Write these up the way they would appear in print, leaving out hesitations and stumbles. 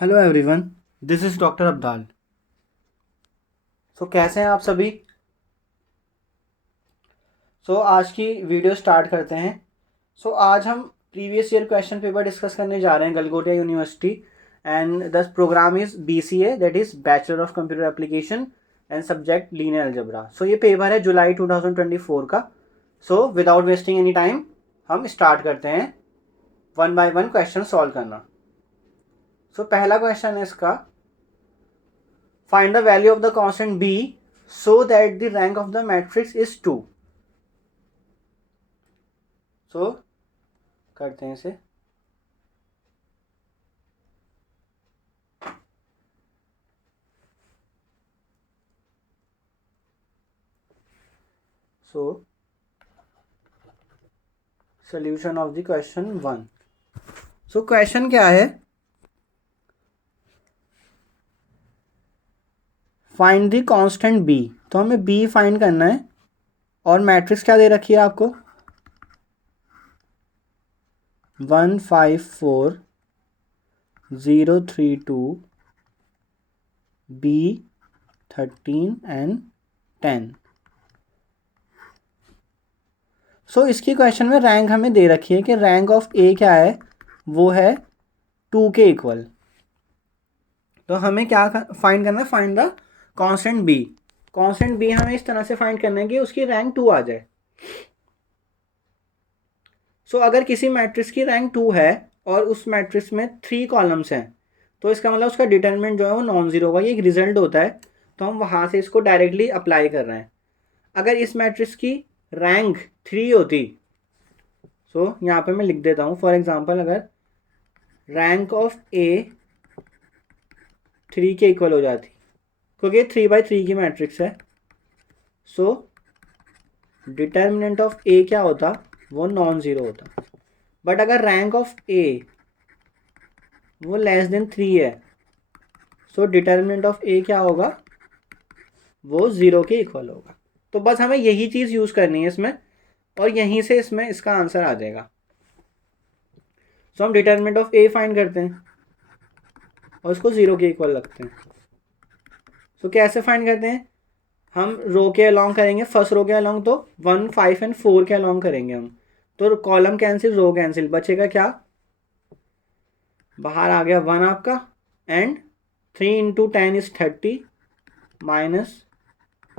Hello everyone, this is doctor Abdal. कैसे हैं आप सभी? आज की वीडियो स्टार्ट करते हैं। आज हम previous year question paper discuss करने जा रहे हैं Galgotia university. And the program is BCA, that is bachelor of computer application and subject linear algebra. ये पेपर है जुलाई 2024 का। विदाउट वेस्टिंग एनी टाइम हम स्टार्ट करते हैं one by one question solve करना। पहला क्वेश्चन है इसका, find the value of the constant b so that the rank of the matrix is 2. करते हैं इसे। Solution of the question 1। Question क्या है? Find the constant b। तो हमें b फाइंड करना है और मैट्रिक्स क्या दे रखी है आपको? 1 5 4 0 3 2 b 13 एंड 10। इसकी क्वेश्चन में रैंक हमें दे रखी है कि रैंक ऑफ a क्या है, वो है 2 के इक्वल। तो हमें क्या फाइंड करना है? Find the constant b। Constant b हमें इस तरह से फाइंड करना है कि उसकी रैंक 2 आ जाए। अगर किसी मैट्रिक्स की रैंक 2 है और उस मैट्रिक्स में 3 कॉलम्स हैं, तो इसका मतलब उसका डिटरमिनेंट जो है वो नॉन जीरो होगा। ये एक रिजल्ट होता है, तो हम वहाँ से इसको डायरेक्टली अप्लाई कर रहे हैं। अगर इस मैट्रिक्स की रैंक 3 होती, यहाँ पे मैं लिख देता हूँ। फॉर एग्जांपल, अगर रैंक ऑफ ए 3 के इक्वल हो जाती, क्योंकि 3/3 की मैट्रिक्स है, डिटर्मिनेंट ऑफ ए क्या होता? वो नॉन ज़ीरो होता। बट अगर रैंक ऑफ ए वो लेस देन 3 है, डिटर्मिनेंट ऑफ ए क्या होगा? वो 0 के इक्वल होगा। तो बस हमें यही चीज़ यूज़ करनी है इसमें, और यहीं से इसमें इसका आंसर आ जाएगा। हम डिटर्मिनेंट ऑफ ए फाइंड करते हैं और उसको 0 के इक्वल रखते हैं। कैसे फाइंड करते हैं? हम रो के अलॉन्ग करेंगे, फर्स्ट रो के अलॉन्ग, तो 1 5 एंड 4 के अलॉन्ग करेंगे हम। तो कॉलम कैंसिल, रो कैंसिल, बचेगा क्या? बाहर आ गया 1 आपका, and 3 into 10 is 30, minus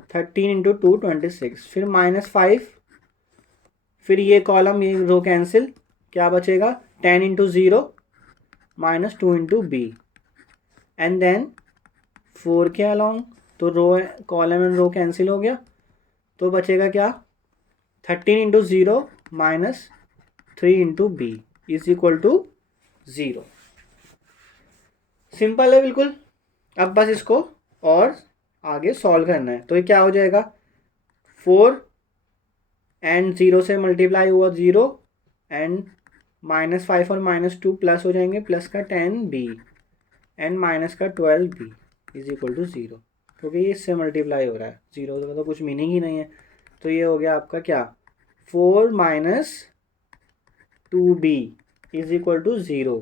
13 into 2 26, फिर -5, फिर ये कॉलम ये रो कैंसिल, क्या बचेगा? 10 into 0 -2 into B, and then 4 के अलॉन्ग, तो row column and row cancel हो गया, तो बचेगा क्या? 13 into 0 -3 into B is equal to 0। Simple है बिल्कुल। अब बस इसको और आगे सॉल्व करना है। तो ये क्या हो जाएगा? 4 एंड 0 से मल्टीप्लाई हुआ 0, एंड -5 और -2 प्लस हो जाएंगे, प्लस का 10b एंड माइनस का 12b इज इक्वल टू 0, क्योंकि ये इससे मल्टीप्लाई हो रहा है। 0 का तो कुछ मीनिंग ही नहीं है। तो ये हो गया आपका क्या? 4 - 2b इज इक्वल टू 0।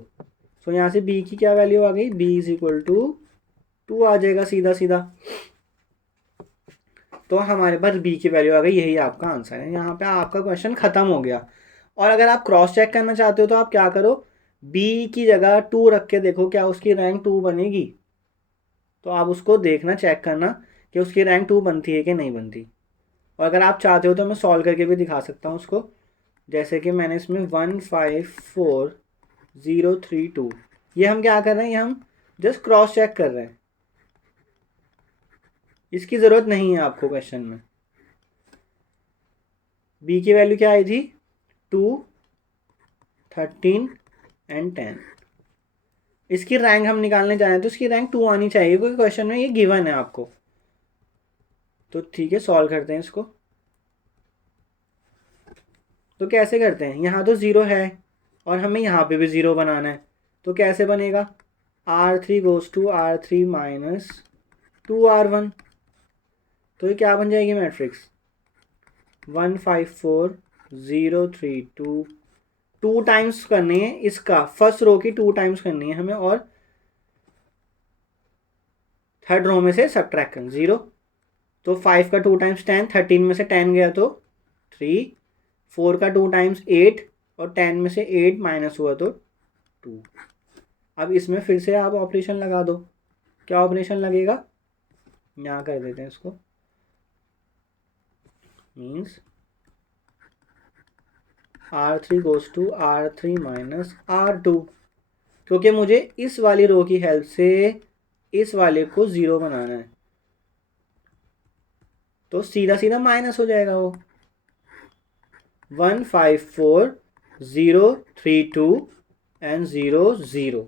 यहाँ से b की क्या वैल्यू आ गई? b इज इक्वल टू 2 आ जाएगा सीधा सीधा। तो हमारे पास b की वैल्यू आ गई, यही आपका आंसर है। यहाँ पे आपका क्वेश्चन ख़त्म हो गया। और अगर आप क्रॉस चेक करना चाहते हो तो आप क्या करो? b की जगह 2 रख के देखो, क्या उसकी रैंक 2 बनेगी? तो आप उसको देखना, चेक करना कि उसकी रैंक 2 बनती है कि नहीं बनती। और अगर आप चाहते हो तो मैं सॉल्व करके भी दिखा सकता हूँ उसको। जैसे कि मैंने इसमें 1 5 4 0 3 2, ये हम क्या कर रहे हैं? ये हम जस्ट क्रॉस चेक कर रहे हैं। इसकी ज़रूरत नहीं है आपको क्वेश्चन में। b की वैल्यू क्या आई थी? 2 13 एंड 10। इसकी रैंक हम निकालने जा रहे हैं, तो इसकी रैंक 2 आनी चाहिए, क्योंकि क्वेश्चन में ये गिवन है आपको। तो ठीक है, सॉल्व करते हैं इसको। तो कैसे करते हैं? यहाँ तो 0 है और हमें यहाँ पे भी 0 बनाना है। तो कैसे बनेगा? R3 goes to R3 minus 2R1। तो ये क्या बन जाएगी मैट्रिक्स? 1 5 4 0 3 2। 2 टाइम्स करनी है इसका, फर्स्ट रो की 2 टाइम्स करनी है हमें, और थर्ड रो में से सब्ट्रैक्ट करना 0, तो 5 का 2 टाइम्स 10, 13 में से 10 गया तो 3, 4 का 2 टाइम्स 8 और 10 में से 8 माइनस हुआ तो 2। अब इसमें फिर से आप ऑपरेशन लगा दो, क्या ऑपरेशन लगेगा, यहाँ कर देते हैं इसको, means R3 goes to R3 minus R2, क्योंकि मुझे इस वाली रो की हेल्प से इस वाले को 0 बनाना है, तो सीधा सीधा माइनस हो जाएगा वो 1 5 4 0 3 2 एंड 0 0।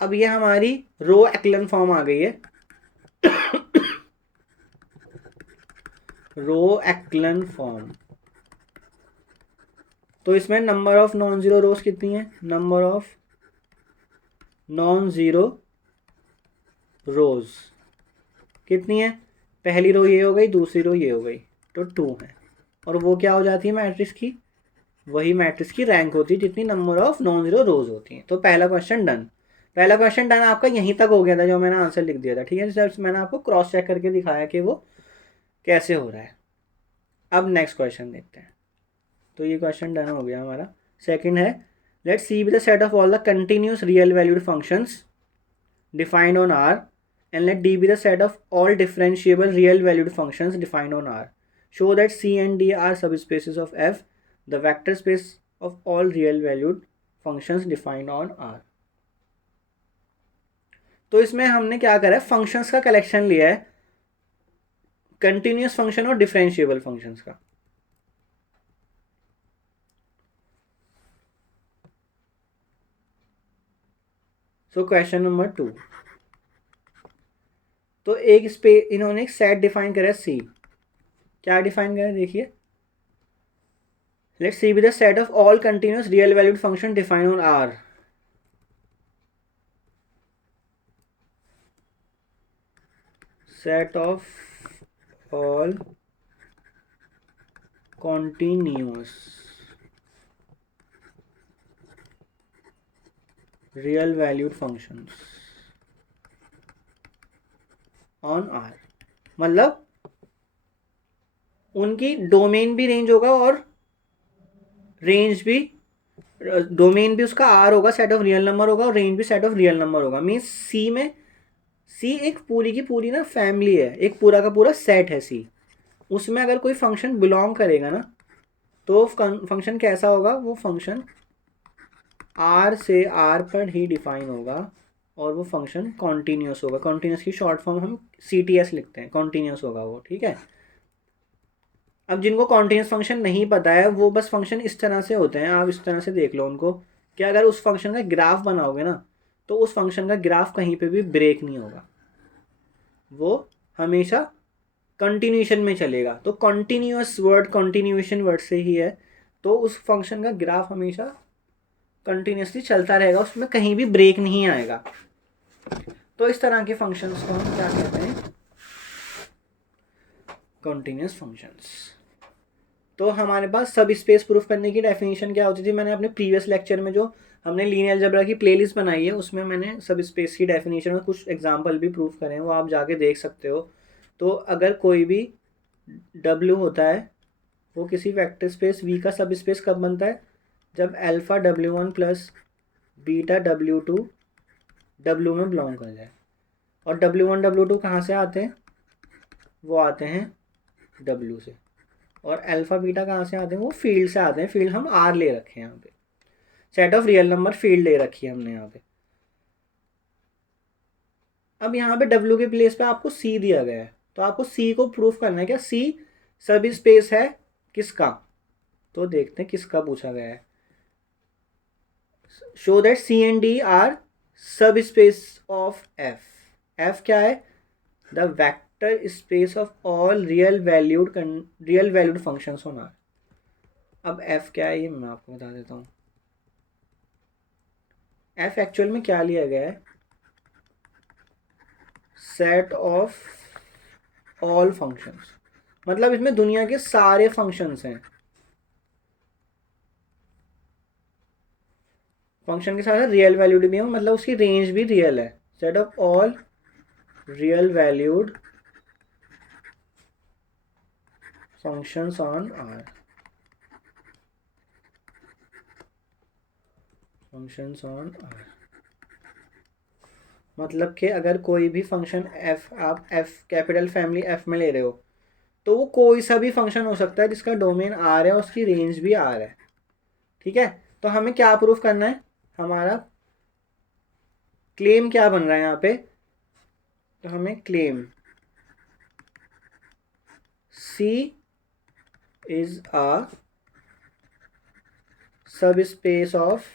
अब ये हमारी रो एक्लन फॉर्म आ गई है, रो एक्लन फॉर्म। तो इसमें नंबर ऑफ नॉन जीरो रोज कितनी है, नंबर ऑफ नॉन जीरो रोज कितनी है, पहली रो ये हो गई, दूसरी रो ये हो गई, तो 2 है। और वो क्या हो जाती है मैट्रिक्स की, वही मैट्रिक्स की रैंक होती है जितनी नंबर ऑफ नॉन जीरो रोज होती हैं। तो पहला क्वेश्चन डन, पहला क्वेश्चन डन आपका यहीं तक हो गया था जो मैंने आंसर लिख दिया था, ठीक है सर, मैंने आपको क्रॉस चेक करके दिखाया कि वो कैसे हो रहा है। अब नेक्स्ट क्वेश्चन देखते हैं, तो ये क्वेश्चन डन हो गया हमारा। सेकंड है, let's C be the set of all the continuous real valued functions defined on R and let D be the set of all differentiable real valued functions defined on R. Show that C and D are subspaces of F, the vector space of all real valued functions defined on R. तो इसमें हमने क्या करा है, functions का collection लिया है, continuous function और डिफरेंशिएबल फंक्शंस का। सो क्वेश्चन नंबर 2, तो एक स्पेस इन्होंने एक सेट डिफाइन करा है सी, क्या डिफाइन करा है देखिए, let's C be the set of all continuous real valued function define on R. Set of all continuous real valued functions on R, मतलब उनकी डोमेन भी रेंज होगा और रेंज भी, डोमेन भी उसका R होगा, सेट ऑफ रियल नंबर होगा, और रेंज भी सेट ऑफ रियल नंबर होगा। मीन्स सी में, सी एक पूरी की पूरी ना फैमिली है, एक पूरा का पूरा सेट है सी, उसमें अगर कोई फंक्शन बिलोंग करेगा ना तो फंक्शन कैसा होगा, वो फंक्शन R से R पर ही डिफाइन होगा और वो फंक्शन कॉन्टीन्यूस होगा। कॉन्टीन्यूस की शॉर्ट फॉर्म हम CTS लिखते हैं, कॉन्टीन्यूस होगा वो, ठीक है। अब जिनको कॉन्टीन्यूस फंक्शन नहीं पता है वो बस फंक्शन इस तरह से होते हैं, आप इस तरह से देख लो उनको, कि अगर उस फंक्शन का ग्राफ बनाओगे ना तो उस फंक्शन का ग्राफ कहीं पे भी ब्रेक नहीं होगा, वो हमेशा कंटिन्यूशन में चलेगा। तो कंटिन्यूअस वर्ड कंटिन्यूएशन वर्ड से ही है, तो उस फंक्शन का ग्राफ हमेशा कंटिन्यूसली चलता रहेगा, उसमें कहीं भी ब्रेक नहीं आएगा। तो इस तरह के फंक्शंस को हम क्या कहते हैं, कंटिन्यूस फंक्शंस। तो हमारे पास सब स्पेस प्रूफ करने की डेफिनेशन क्या होती थी, मैंने अपने प्रीवियस लेक्चर में जो हमने लीनियर अलजेब्रा की प्लेलिस्ट बनाई है उसमें मैंने सब स्पेस की डेफिनेशन में कुछ एग्जांपल भी प्रूफ करे हैं, वो आप जाके देख सकते हो। तो अगर कोई भी W होता है वो किसी वेक्टर स्पेस V का सब स्पेस कब बनता है, जब alpha W1 plus beta W2 W में बिलोंग कर जाए। और W1 W2 कहाँ से आते हैं, वो आते हैं W से, और अल्फा बीटा कहाँ से आते हैं, वो फील्ड से आते हैं। फील्ड हम R ले रखे हैं यहाँ पे, set of real number field ले रखी है हमने यहाँ पे। अब यहाँ पे W के प्लेस पे आपको C दिया गया है, तो आपको C को प्रूफ करना है, क्या C सब स्पेस है किसका, तो देखते हैं किसका पूछा गया है। Show that C and D are subspace of F। F क्या है, the vector space of all real valued functions on R। अब F क्या है ये मैं आपको बता देता हूँ। F एक्चुअल में क्या लिया गया है, सेट ऑफ ऑल फंक्शंस, मतलब इसमें दुनिया के सारे फंक्शंस हैं, फंक्शन के साथ रियल वैल्यूड भी है, मतलब उसकी रेंज भी रियल है, set of all real valued functions on R, functions on R. मतलब कि अगर कोई भी फंक्शन एफ, आप एफ कैपिटल फैमिली एफ में ले रहे हो, तो वो कोई सा भी फंक्शन हो सकता है जिसका डोमेन आर है और उसकी रेंज भी आर है। ठीक है, तो हमें क्या प्रूफ करना है, हमारा क्लेम क्या बन रहा है यहाँ पे, तो हमें क्लेम सी इज अ सब स्पेस ऑफ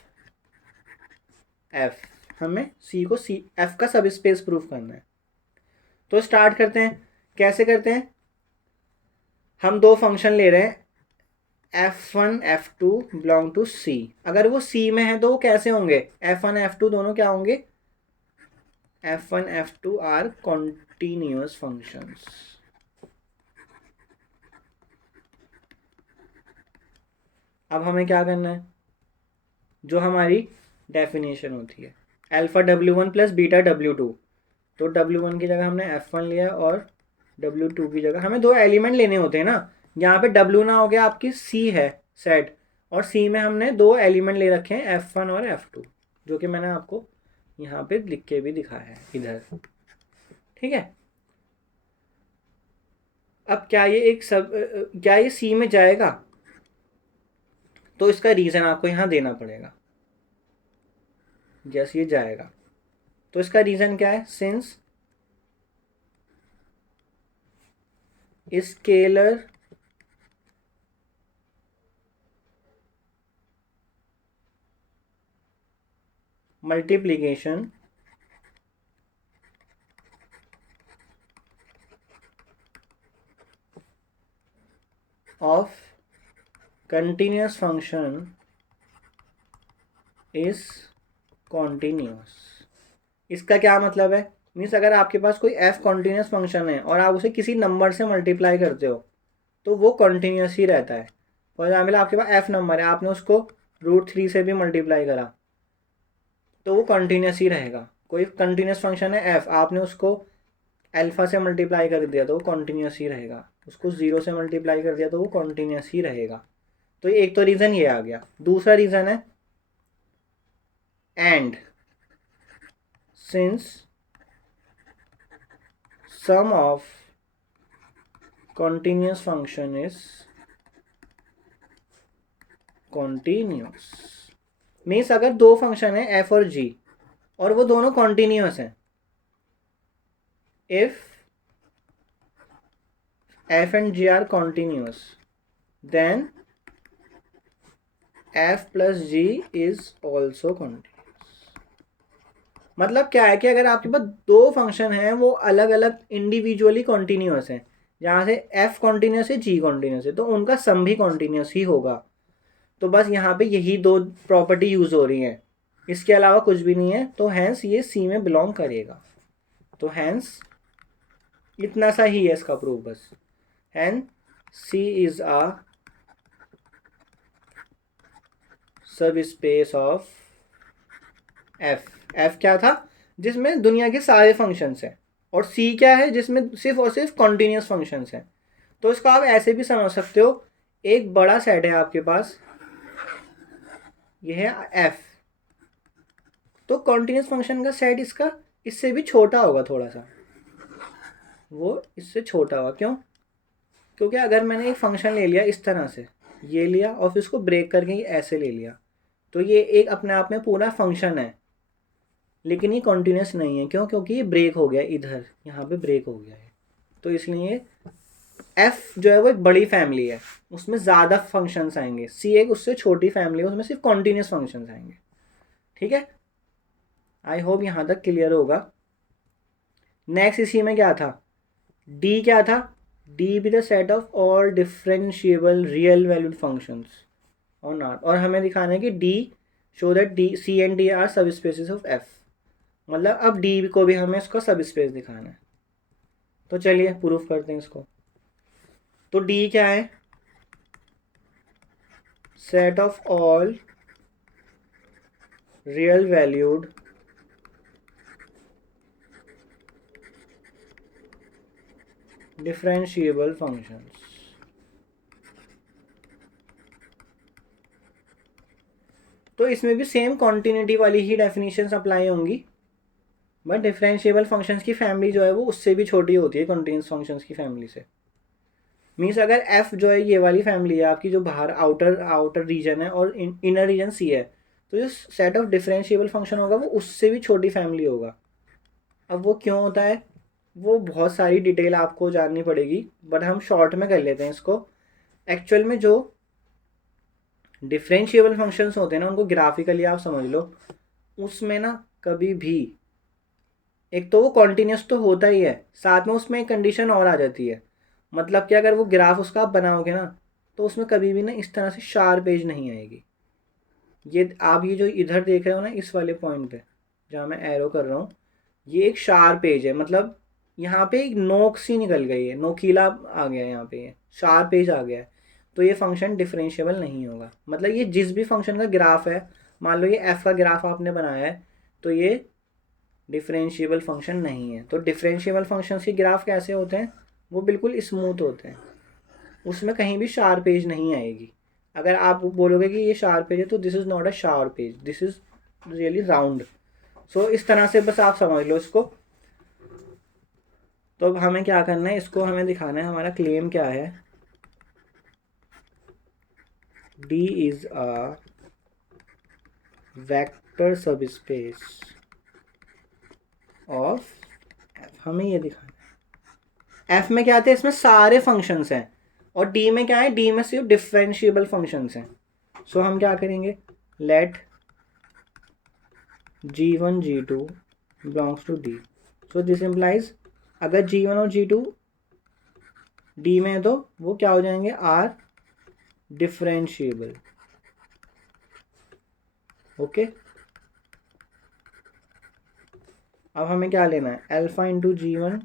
एफ। हमें सी को सी एफ का सब स्पेस प्रूफ करना है। तो स्टार्ट करते हैं। कैसे करते हैं, हम दो फंक्शन ले रहे हैं f1 f2 belong to c। अगर वो c में है तो वो कैसे होंगे, f1 f2 दोनों क्या होंगे, f1 f2 are continuous functions. अब हमें क्या करना है, जो हमारी डेफिनेशन होती है alpha w1 plus beta w2, तो w1 की जगह हमने f1 लिया और w2 की जगह हमें दो एलिमेंट लेने होते हैं ना। यहाँ पे w ना हो गया, आपकी c है सेट, और c में हमने दो एलिमेंट ले रखे हैं f1 और f2, जो कि मैंने आपको यहाँ पे लिख के भी दिखाया है इधर। ठीक है, अब क्या ये एक सब क्या ये c में जाएगा, तो इसका रीज़न आपको यहाँ देना पड़ेगा। जैसे ये जाएगा तो इसका रीज़न क्या है, since scalar multiplication of continuous function is continuous. इसका क्या मतलब है, मीन्स अगर आपके पास कोई एफ कॉन्टिन्यूस फंक्शन है और आप उसे किसी नंबर से मल्टीप्लाई करते हो तो वो कॉन्टिन्यूस ही रहता है। फॉर एग्जाम्पल आपके पास एफ नंबर है, आपने उसको √3 से भी मल्टीप्लाई करा तो वो कॉन्टिन्यूस ही रहेगा। कोई कंटिन्यूस फंक्शन है एफ, आपने उसको अल्फा से मल्टीप्लाई कर दिया तो वो कॉन्टिन्यूस ही रहेगा, उसको 0 से मल्टीप्लाई कर दिया तो वो कॉन्टिन्यूस ही रहेगा। तो एक तो रीज़न ये आ गया। दूसरा रीज़न है and since sum of continuous function is continuous। Means अगर दो फंक्शन है एफ और जी और वो दोनों कॉन्टिन्यूस हैं, if F and G are continuous then F plus G is also continuous. मतलब क्या है कि अगर आपके पास दो फंक्शन हैं वो अलग अलग इंडिविजुअली कॉन्टिन्यूस हैं, जहाँ से एफ कॉन्टिन्यूस है जी कॉन्टिन्यूस है, तो उनका सम भी कॉन्टिन्यूस ही होगा। तो बस यहाँ पे यही दो प्रॉपर्टी यूज़ हो रही हैं, इसके अलावा कुछ भी नहीं है। तो हैंस ये सी में बिलोंग करेगा। तो हैंस इतना सा ही है इसका प्रूफ बस। हैंस सी इज अ सब स्पेस ऑफ एफ। एफ क्या था, जिसमें दुनिया के सारे फंक्शंस हैं, और सी क्या है, जिसमें सिर्फ और सिर्फ कॉन्टिन्यूस फंक्शंस हैं। तो इसको आप ऐसे भी समझ सकते हो, एक बड़ा सेट है आपके पास, यह है एफ, तो कॉन्टिन्यूस फंक्शन का सेट इसका इससे भी छोटा होगा थोड़ा सा, वो इससे छोटा होगा। क्यों, क्योंकि अगर मैंने एक फंक्शन ले लिया इस तरह से, ये लिया और फिर उसको ब्रेक करके ये ऐसे ले लिया, तो ये एक अपने आप में पूरा फंक्शन है, लेकिन ये कॉन्टिन्यूस नहीं है। क्यों, क्योंकि ये ब्रेक हो गया, इधर यहाँ पे ब्रेक हो गया है। तो इसलिए एफ जो है वो एक बड़ी फैमिली है, उसमें ज़्यादा फंक्शंस आएंगे। सी एक उससे छोटी फैमिली है, उसमें सिर्फ कॉन्टिन्यूस फंक्शंस आएंगे। ठीक है, आई होप यहाँ तक क्लियर होगा। नेक्स्ट इसी में क्या था, डी क्या था, D be the set of all differentiable real valued functions और नॉट। और हमें दिखाना है कि D show that D C and D are subspaces of F. मतलब अब डी को भी हमें इसका सब स्पेस दिखाना है। तो चलिए प्रूफ करते हैं इसको। तो डी क्या है, set of all real valued differentiable functions. तो इसमें भी सेम कॉन्टिन्यूटी वाली ही डेफिनेशंस अप्लाई होंगी, बट डिफरेंशिएबल फंक्शंस की फैमिली जो है वो उससे भी छोटी होती है कंटिन्यूस फंक्शंस की फैमिली से। मीन्स अगर एफ जो है ये वाली फैमिली है आपकी, जो बाहर आउटर आउटर रीजन है और इनर रीजन सी है, तो जो सेट ऑफ डिफरेंशिएबल फंक्शन होगा वो उससे भी छोटी फैमिली होगा। अब वो क्यों होता है, वो बहुत सारी डिटेल आपको जाननी पड़ेगी, बट हम शॉर्ट में कर लेते हैं इसको। एक्चुअल में जो डिफरेंशिएबल फंक्शंस होते हैं ना, उनको ग्राफिकली आप समझ लो, उसमें ना कभी भी एक तो वो कॉन्टिन्यूस तो होता ही है, साथ में उसमें एक कंडीशन और आ जाती है। मतलब कि अगर वो ग्राफ उसका आप बनाओगे ना, तो उसमें कभी भी ना इस तरह से शार्प एज नहीं आएगी। ये आप ये जो इधर देख रहे हो ना इस वाले पॉइंट पे जहाँ मैं एरो कर रहा हूँ, ये एक शार्प एज है। मतलब यहाँ पे एक नोक सी निकल गई है, नोकीला आ गया है यहाँ पे, ये शार्प एज आ गया है। तो ये फंक्शन डिफरेंशिएबल नहीं होगा। मतलब ये जिस भी फंक्शन का ग्राफ है, मान लो ये एफ का ग्राफ आपने बनाया है, तो ये डिफरेंशिएबल फंक्शन नहीं है। तो डिफरेंशिएबल फंक्शन के ग्राफ कैसे होते हैं, वो बिल्कुल स्मूथ होते हैं, उसमें कहीं भी शार्प एज नहीं आएगी। अगर आप बोलोगे कि ये शार्प एज है, तो this is not a sharp edge, this is really round. So इस तरह से बस आप समझ लो इसको। तो अब हमें क्या करना है, इसको हमें दिखाना है हमारा क्लेम क्या है। D is a vector subspace of F, हमें ये दिखाना है। F में क्या आते हैं, इसमें सारे फंक्शंस हैं, और D में क्या है, D में सिर्फ डिफरेंशिएबल फंक्शंस हैं। सो हम क्या करेंगे, let G1 G2 belongs to D। So this implies अगर G1 और G2 D में है तो वो क्या हो जाएंगे, आर डिफरेंशिएबल। ओके, अब हमें क्या लेना है, alpha into G1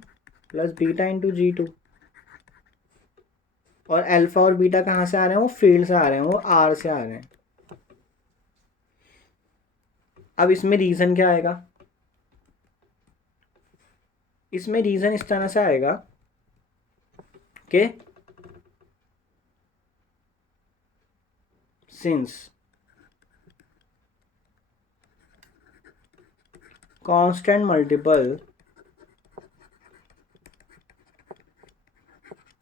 plus beta into G2। और अल्फा और बीटा कहाँ से आ रहे हैं, वो फील्ड से आ रहे हैं, वो आर से आ रहे हैं। अब इसमें रीजन क्या आएगा, इसमें रीजन इस तरह से आएगा कि since constant multiple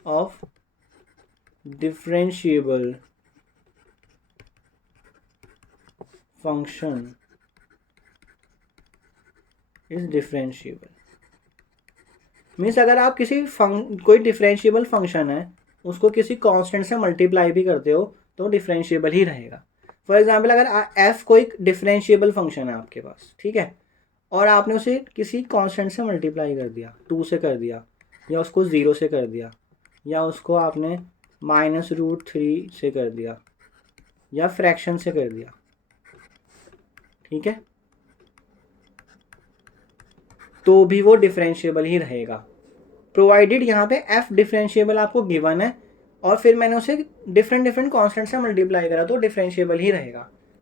of differentiable function is differentiable. Means अगर आप कोई डिफरेंशिएबल फंक्शन है उसको किसी कांस्टेंट से मल्टीप्लाई भी करते हो तो डिफरेंशिएबल ही रहेगा। फॉर एग्जांपल अगर एफ कोई डिफरेंशिएबल फंक्शन है आपके पास, ठीक है, और आपने उसे किसी कांस्टेंट से मल्टीप्लाई कर दिया, 2 से कर दिया, या उसको 0 से कर दिया, या उसको आपने -√3 से कर दिया, या फ्रैक्शन से कर दिया, ठीक है, तो भी वो डिफरेंशिएबल ही रहेगा, प्रोवाइडेड यहाँ पे एफ डिफरेंशिएबल आपको गिवन है और फिर मैंने उसे डिफरेंट डिफरेंट कांस्टेंट से मल्टीप्लाई करा तो डिफरेंशिएबल ही रहेगा।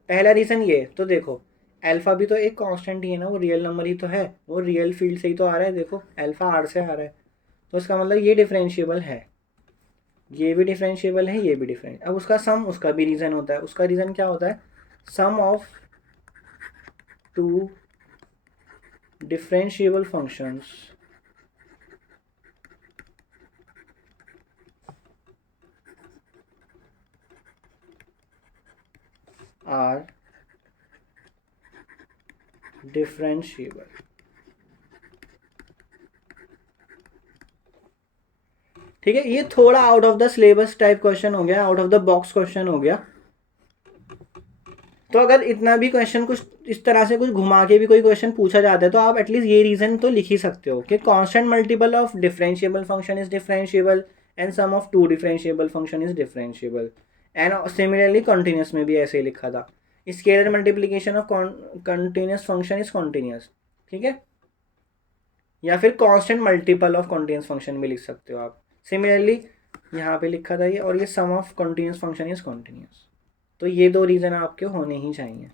पहला रीज़न ये, तो देखो अल्फा भी तो एक कांस्टेंट ही है ना, वो रियल नंबर ही तो है, वो रियल फील्ड से ही तो आ रहा है, देखो अल्फा आर से आ रहा है, तो इसका मतलब ये डिफरेंशिएबल है, ये भी डिफरेंशिएबल है, ये भी डिफरेंट। अब उसका सम, उसका भी रीज़न होता है, उसका रीज़न क्या होता है, sum of two differentiable functions are differentiable. ठीक है, ये थोड़ा out of the syllabus type question हो गया, out of the box question हो गया। तो अगर इतना भी क्वेश्चन कुछ इस तरह से कुछ घुमा के भी कोई क्वेश्चन पूछा जाता है तो आप एटलीस्ट ये रीजन तो लिख ही सकते हो कि constant multiple of differentiable function is differentiable and sum of two differentiable function is differentiable. And similarly continuous में भी ऐसे ही लिखा था, scalar multiplication of continuous function is continuous, ठीक है, या फिर constant multiple of continuous function भी लिख सकते हो आप। सिमिलरली यहाँ पे लिखा था ये, और ये sum of continuous function is continuous. तो ये दो रीज़न आपके होने ही चाहिए।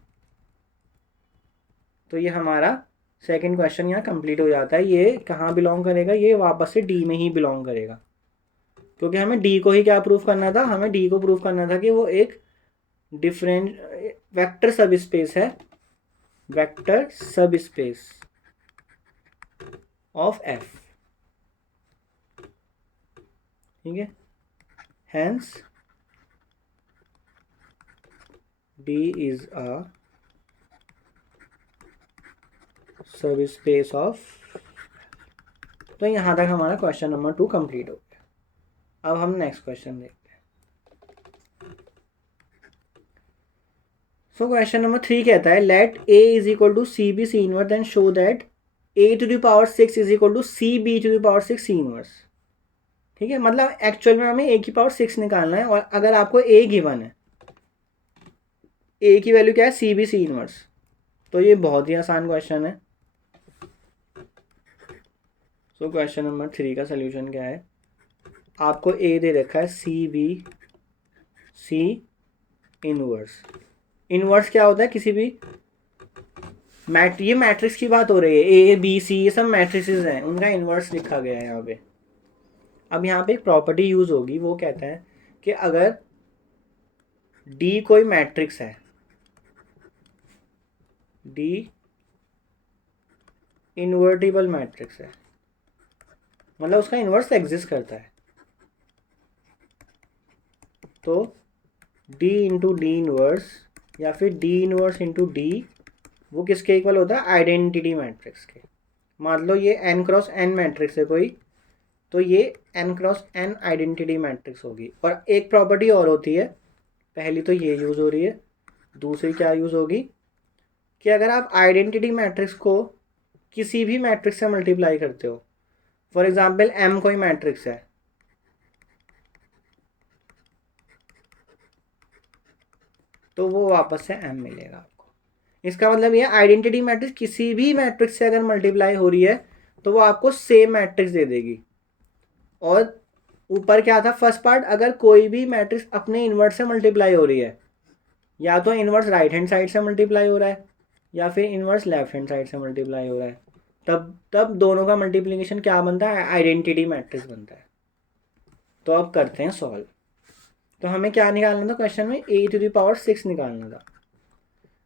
तो ये हमारा सेकंड क्वेश्चन यहाँ कंप्लीट हो जाता है। ये कहाँ बिलोंग करेगा, ये वापस से डी में ही बिलोंग करेगा। क्योंकि हमें डी को ही क्या प्रूफ करना था, हमें डी को प्रूफ करना था कि वो एक डिफरेंट वेक्टर सब स्पेस है, वेक्टर सब स्पेस ऑफ एफ। ठीक है, हेंस डी इज अ सब स्पेस ऑफ। तो यहां तक हमारा क्वेश्चन नंबर 2 कंप्लीट हो गया। अब हम नेक्स्ट क्वेश्चन देखते हैं। सो क्वेश्चन नंबर 3 कहता है let a is equal to C B C inverse and show that a to the power 6 is equal to C B to the power 6 C inverse. ठीक है, मतलब एक्चुअल में हमें a की पावर 6 निकालना है, और अगर आपको a गिवन है, a की वैल्यू क्या है, सी बी सी इनवर्स, तो ये बहुत ही आसान क्वेश्चन है। सो क्वेश्चन नंबर 3 का सोल्यूशन क्या है, आपको a दे रखा है C B C inverse. Inverse क्या होता है, किसी भी ये मैट्रिक्स की बात हो रही है, ए बी सी ये सब मैट्रिसेस हैं, उनका इनवर्स लिखा गया है यहाँ पे। अब यहाँ पे एक प्रॉपर्टी यूज होगी, वो कहता है कि अगर डी कोई मैट्रिक्स है, डी इनवर्टिबल मैट्रिक्स है, मतलब उसका इनवर्स एग्जिस्ट करता है, तो डी इंटू डी इनवर्स या फिर डी इनवर्स इंटू डी, वो किसके इक्वल होता है, आइडेंटिटी मैट्रिक्स के। मान लो ये n क्रॉस n मैट्रिक्स है कोई, तो ये n cross n identity matrix होगी। और एक प्रॉपर्टी और होती है, पहली तो ये यूज़ हो रही है, दूसरी क्या यूज़ होगी कि अगर आप आइडेंटिटी मैट्रिक्स को किसी भी मैट्रिक्स से मल्टीप्लाई करते हो, फॉर एग्जांपल m कोई मैट्रिक्स है, तो वो वापस से m मिलेगा आपको। इसका मतलब ये आइडेंटिटी मैट्रिक्स किसी भी मैट्रिक्स से अगर मल्टीप्लाई हो रही है तो वो आपको सेम मैट्रिक्स दे देगी। और ऊपर क्या था फर्स्ट पार्ट, अगर कोई भी मैट्रिक्स अपने इन्वर्स से मल्टीप्लाई हो रही है, या तो इन्वर्स राइट हैंड साइड से मल्टीप्लाई हो रहा है या फिर इन्वर्स लेफ्ट हैंड साइड से मल्टीप्लाई हो रहा है, तब तब दोनों का मल्टीप्लिकेशन क्या बनता है, आइडेंटिटी मैट्रिक्स बनता है। तो अब करते हैं सॉल्व। तो हमें क्या निकालना था क्वेश्चन में, a टू द पावर 6 निकालना था।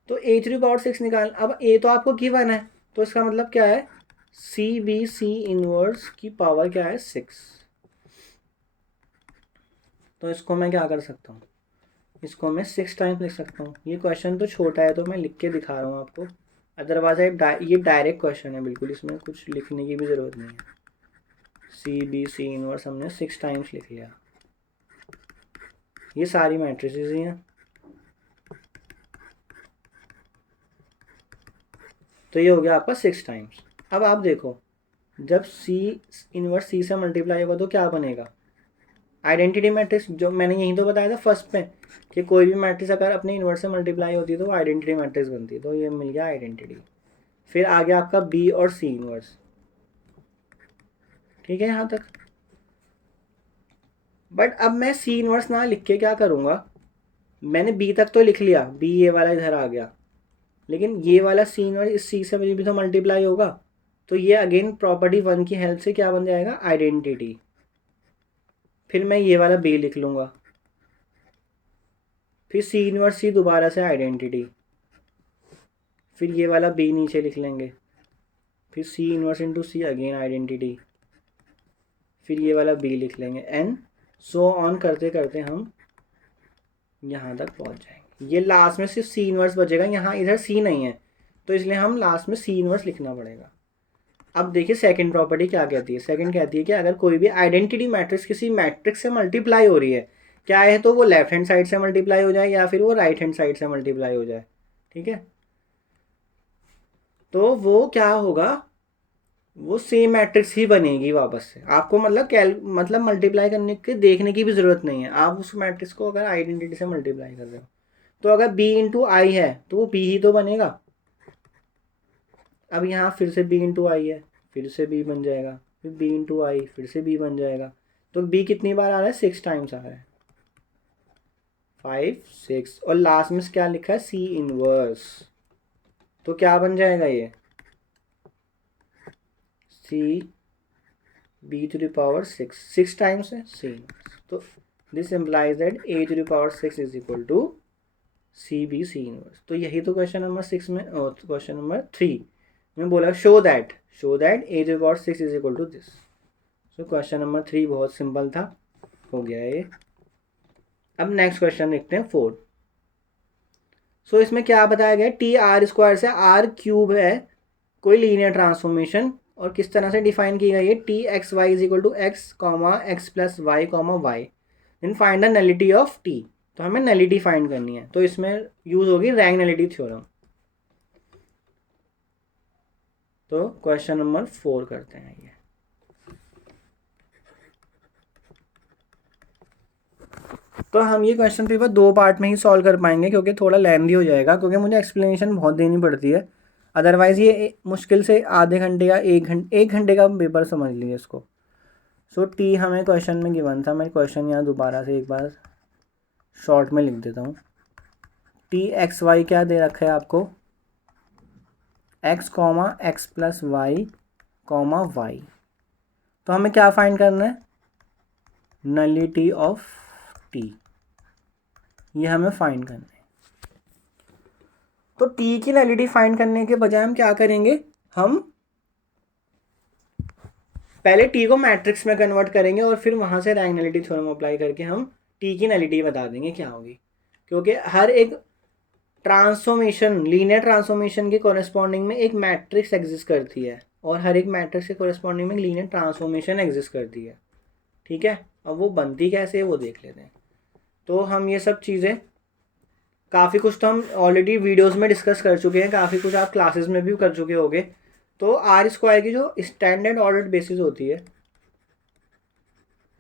तो a टू द पावर 6 निकाल, अब a तो आपको गिवन है, तो इसका मतलब क्या है, सी बी सी इनवर्स की पावर क्या है, 6। तो इसको मैं क्या कर सकता हूँ, इसको मैं 6 टाइम्स लिख सकता हूँ। ये क्वेश्चन तो छोटा है तो मैं लिख के दिखा रहा हूँ आपको, अदरवाइज ये डायरेक्ट क्वेश्चन है बिल्कुल, इसमें कुछ लिखने की भी ज़रूरत नहीं है। सी बी सी इनवर्स हमने 6 टाइम्स लिख लिया, ये सारी मैट्रिसेस ही हैं, तो ये हो गया आपका 6 टाइम्स। अब आप देखो, जब सी इनवर्स सी से मल्टीप्लाई होगा तो क्या बनेगा, आइडेंटिटी मैट्रिक्स, जो मैंने यहीं तो बताया था फर्स्ट में कि कोई भी मैट्रिक्स अगर अपने इनवर्स से मल्टीप्लाई होती है तो वो आइडेंटिटी मैट्रिक्स बनती है, तो ये मिल गया आइडेंटिटी। फिर आ गया आपका बी और सी इनवर्स। ठीक है यहाँ तक, बट अब मैं सी इनवर्स ना लिख के क्या करूँगा, मैंने बी तक तो लिख लिया, बी ये वाला इधर आ गया, लेकिन ये वाला सी इनवर्स इस सी से भी तो मल्टीप्लाई होगा, तो ये अगेन प्रॉपर्टी 1 की हेल्प से क्या बन जाएगा, आइडेंटिटी। फिर मैं ये वाला बी लिख लूँगा, फिर सी इनवर्स सी दोबारा से आइडेंटिटी, फिर ये वाला बी नीचे लिख लेंगे, फिर सी inverse into see again identity, फिर ये वाला बी लिख लेंगे, एंड सो ऑन करते करते हम यहाँ तक पहुँच जाएंगे। ये लास्ट में सिर्फ सी इनवर्स बचेगा, यहाँ इधर सी नहीं है, तो इसलिए हम लास्ट में सी इनवर्स लिखना पड़ेगा। अब देखिए सेकंड प्रॉपर्टी क्या कहती है, सेकंड कहती है कि अगर कोई भी आइडेंटिटी मैट्रिक्स किसी मैट्रिक्स से मल्टीप्लाई हो रही है, क्या है, तो वो लेफ्ट हैंड साइड से मल्टीप्लाई हो जाए या फिर वो राइट हैंड साइड से मल्टीप्लाई हो जाए। ठीक है, तो वो क्या होगा, वो सेम मैट्रिक्स ही बनेगी वापस से। आपको मतलब मल्टीप्लाई करने के देखने की भी ज़रूरत नहीं है, आप उस मैट्रिक्स को अगर आइडेंटिटी से मल्टीप्लाई कर रहे हो, तो अगर b इंटू आई है तो वो b ही तो बनेगा। अब यहाँ फिर से b इंटू आई है, फिर से b बन जाएगा, फिर b इंटू आई फिर से b बन जाएगा। तो b कितनी बार आ रहा है, 6 टाइम्स आ रहा है, 5 6, और लास्ट में क्या लिखा है, c इनवर्स, तो क्या बन जाएगा ये, C B to the power 6 times है सी इनवर्स। तो this implies that a to the power 6 is equal to C B C inverse. तो यही तो क्वेश्चन नंबर 6 में, क्वेश्चन नंबर 3 में बोला show that a to the power 6 is equal to this. So question number 3 बहुत simple था, हो गया ये। अब नेक्स्ट क्वेश्चन देखते हैं 4। सो इसमें क्या बताया गया, टी आर स्क्वायर से आर क्यूब है कोई लीनियर ट्रांसफॉर्मेशन, और किस तरह से डिफाइन की गई है, T X Y is equal to X comma X plus Y comma Y, then find the nullity of T. तो हमें नलिटी फाइंड करनी है, तो इसमें यूज होगी रैंक नलिटी थ्योरम। तो क्वेश्चन नंबर 4 करते हैं ये। तो हम ये क्वेश्चन पेपर 2 पार्ट में ही सॉल्व कर पाएंगे, क्योंकि थोड़ा लेंदी हो जाएगा, क्योंकि मुझे एक्सप्लेनेशन बहुत देनी पड़ती है। अदरवाइज़ ये मुश्किल से आधे घंटे या 1 घंटे का पेपर समझ लीजिए इसको। सो टी हमें क्वेश्चन में गिवन था, मैं क्वेश्चन यहाँ दोबारा से एक बार शॉर्ट में लिख देता हूँ। टी एक्स वाई क्या दे रखा है आपको, X comma X plus Y comma Y. तो हमें क्या फाइंड करना है, नलिटी ऑफ टी, ये हमें फाइंड करना है। तो टी की नलिटी फाइंड करने के बजाय हम क्या करेंगे, हम पहले टी को मैट्रिक्स में कन्वर्ट करेंगे और फिर वहाँ से रैंक नलिटी थ्योरम अप्लाई करके हम टी की नलिटी बता देंगे क्या होगी। क्योंकि हर एक ट्रांसफॉर्मेशन, लीनियर ट्रांसफॉर्मेशन के कॉरेस्पॉन्डिंग में एक मैट्रिक्स एग्जिस्ट करती है, और हर एक मैट्रिक्स के कॉरेस्पॉन्डिंग में लीनियर ट्रांसफॉर्मेशन एग्जिस्ट करती है। ठीक है, अब वो बनती कैसे है वो देख लेते हैं। तो हम ये सब चीज़ें काफ़ी कुछ तो हम ऑलरेडी वीडियोस में डिस्कस कर चुके हैं, काफ़ी कुछ आप क्लासेस में भी कर चुके होंगे। तो आर स्क्वायर की जो स्टैंडर्ड ऑर्डर्ड बेसिस होती है,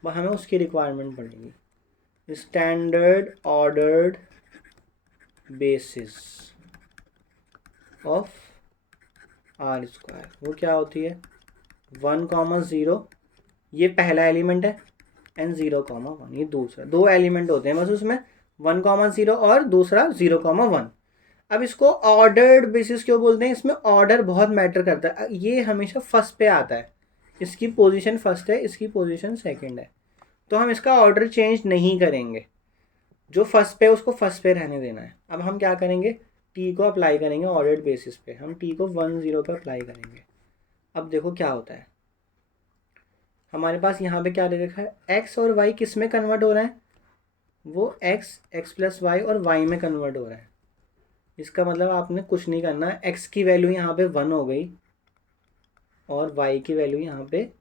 हमें उसकी रिक्वायरमेंट पड़ेगी। Standard ordered basis of R square वो क्या होती है, 1,0, ये पहला एलिमेंट है, एंड 0,1 ये दूसरा। 2 एलिमेंट होते हैं बस उसमें, 1,0 और दूसरा 0,1। अब इसको ऑर्डर्ड बेसिस क्यों बोलते हैं, इसमें ऑर्डर बहुत मैटर करता है। ये हमेशा फर्स्ट पे आता है, इसकी पोजीशन फर्स्ट है, इसकी पोजीशन सेकंड है, तो हम इसका ऑर्डर चेंज नहीं करेंगे। जो फर्स्ट पे उसको फर्स्ट पे रहने देना है। अब हम क्या करेंगे, टी को अप्लाई करेंगे ऑर्डर्ड बेसिस पे, हम टी को 1,0 पे अप्लाई करेंगे। अब देखो क्या होता है, हमारे पास यहाँ पे क्या दे रखा है, एक्स और वाई किस में कन्वर्ट हो रहा है, वो एक्स, एक्स प्लस वाई और वाई में कन्वर्ट हो रहा है। इसका मतलब आपने कुछ नहीं करना, एक्स की वैल्यू यहाँ पे 1 हो गई और वाई की वैल्यू यहाँ पे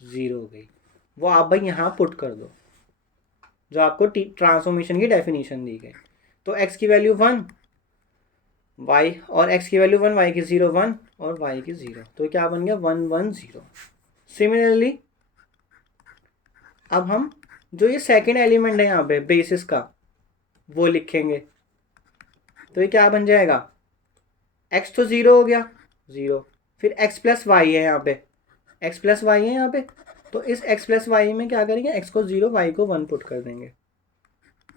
0 हो गई। वो आप भाई यहाँ पुट कर दो जो आपको ट्रांसफॉर्मेशन की डेफिनेशन दी गई। तो एक्स की वैल्यू 1, वाई और एक्स की वैल्यू 1, वाई की 0 1 और वाई की 0, तो क्या बन गया 1 1 0। सिमिलरली अब हम जो ये सेकेंड एलिमेंट है यहाँ पे बेसिस का वो लिखेंगे। तो ये क्या बन जाएगा, x तो 0 हो गया 0, फिर x प्लस वाई है यहाँ पे, x प्लस वाई है यहाँ पे, तो इस x प्लस वाई में क्या करेंगे, x को 0 y को 1 पुट कर देंगे,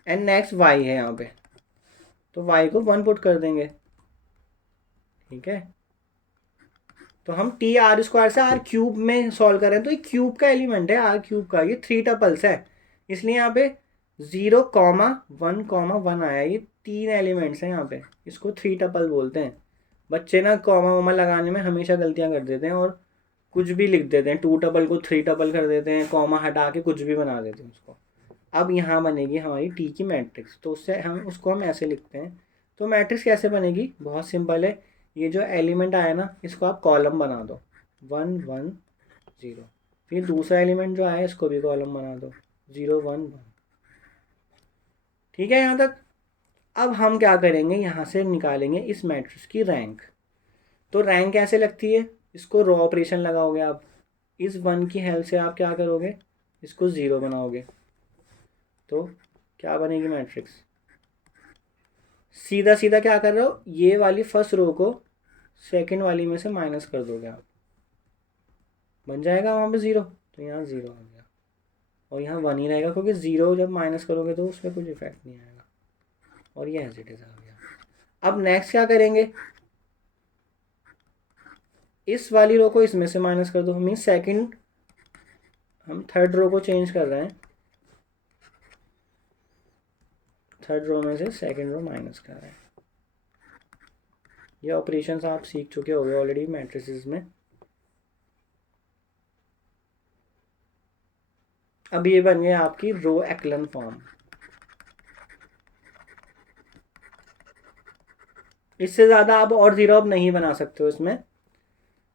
एंड नेक्स्ट y है यहाँ पे, तो y को 1 पुट कर देंगे। ठीक है, तो हम टी आर स्क्वायर से आर क्यूब में सॉल्व कर रहे हैं, तो ये क्यूब का एलिमेंट है आर क्यूब का, ये 3 टपल्स है, इसलिए यहाँ पे 0,1,1 आया। ये 3 एलिमेंट्स हैं यहाँ पे, इसको 3 टपल बोलते हैं। बच्चे ना कॉमा वॉमा लगाने में हमेशा गलतियाँ कर देते हैं और कुछ भी लिख देते हैं, 2 टपल को 3 टपल कर देते हैं, कॉमा हटा के कुछ भी बना देते हैं उसको। अब यहाँ बनेगी हमारी टी की मैट्रिक्स, तो उससे हम ऐसे लिखते हैं। तो मैट्रिक्स कैसे बनेगी, बहुत सिंपल है, ये जो एलिमेंट आया ना इसको आप कॉलम बना दो 1 1 0, फिर दूसरा एलिमेंट जो आया इसको भी कॉलम बना दो 0 1 1। ठीक है यहाँ तक। अब हम क्या करेंगे, यहाँ से निकालेंगे इस मैट्रिक्स की रैंक। तो रैंक कैसे लगती है, इसको रो ऑपरेशन लगाओगे आप, इस 1 की हेल्प से आप क्या करोगे, इसको 0 बनाओगे, तो क्या बनेगी मैट्रिक्स। सीधा सीधा क्या कर रहे हो, ये वाली फर्स्ट रो को सेकंड वाली में से माइनस कर दोगे आप, बन जाएगा वहाँ पे 0, तो यहाँ 0 आ गया, और यहाँ 1 ही रहेगा, क्योंकि 0 जब माइनस करोगे तो उसमें कुछ इफेक्ट नहीं आएगा, और ये एज इट इज आ गया। अब नेक्स्ट क्या करेंगे, इस वाली रो को इसमें से माइनस कर दो, मीन सेकंड, हम थर्ड रो को चेंज कर रहे हैं, थर्ड रो में से सेकंड रो माइनस कर रहे हैं। ये ऑपरेशंस आप सीख चुके होंगे ऑलरेडी मैट्रिसेस में। अब ये बन गया आपकी रो एक्लन फॉर्म। इससे ज़्यादा आप और ज़ीरो अब नहीं बना सकते हो इसमें।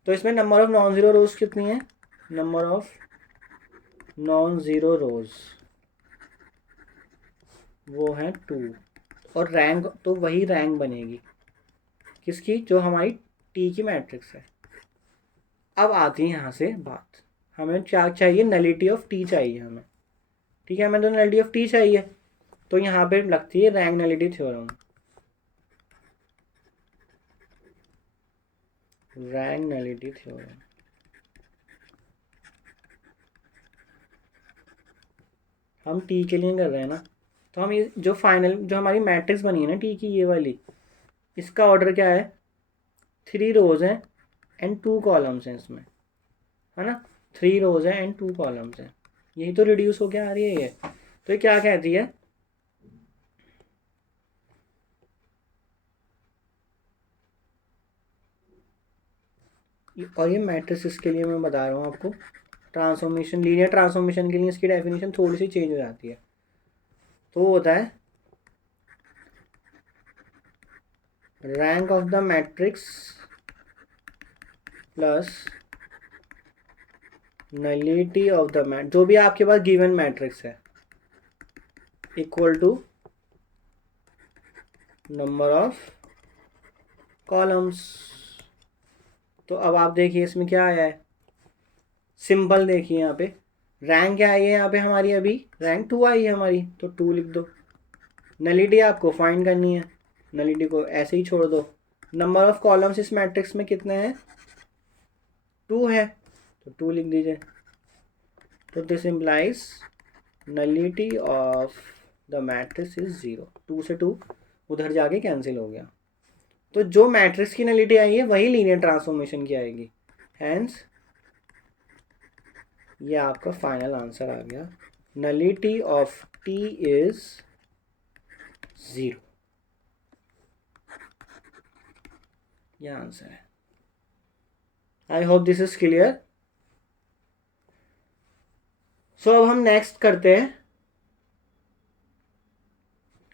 तो इसमें नंबर ऑफ नॉन ज़ीरो रोज कितनी है? नंबर ऑफ नॉन ज़ीरो रोज वो है 2। और रैंक तो वही रैंक बनेगी किसकी? जो हमारी टी की मैट्रिक्स है। अब आती है यहाँ से बात, हमें क्या चाहिए? नलिटी ऑफ टी चाहिए हमें। ठीक है, हमें तो नलिटी ऑफ टी चाहिए। तो यहाँ पे लगती है rank nullity theorem. Rank nullity theorem हम टी के लिए कर रहे हैं ना। तो हम ये जो फाइनल जो हमारी मैट्रिक्स बनी है ना टी की, ये वाली, इसका ऑर्डर क्या है? 3 रोज हैं एंड 2 कॉलम्स हैं इसमें, है ना। 3 रोज हैं एंड 2 कॉलम्स हैं। यही तो रिड्यूस होके आ रही है ये। तो ये क्या कहती है? और ये मैट्रिसेस के लिए मैं बता रहा हूँ आपको। ट्रांसफॉर्मेशन, लीनियर ट्रांसफॉर्मेशन के लिए इसकी डेफिनेशन थोड़ी सी चेंज हो जाती है। तो वो होता है rank of the matrix plus nullity of the mat, जो भी आपके पास गिवन मैट्रिक्स है, equal to number of columns. तो अब आप देखिए इसमें क्या आया है, सिंपल देखिए यहाँ पे रैंक क्या आई है यहाँ पे हमारी, अभी रैंक 2 आई है हमारी, तो 2 लिख दो। नलिटी आपको फाइंड करनी है, नलिटी को ऐसे ही छोड़ दो। नंबर ऑफ कॉलम्स इस मैट्रिक्स में कितने हैं? 2 है, तो 2 लिख दीजिए। तो this implies nullity of the matrix is 0। 2 से 2 उधर जाके कैंसिल हो गया। तो जो मैट्रिक्स की नलिटी आई है वही लीनियर ट्रांसफॉर्मेशन की आएगी। हैंस ये आपका फाइनल आंसर आ गया, नलिटी ऑफ टी इज 0। ये आंसर है। I hope this is clear. So अब हम नेक्स्ट करते हैं,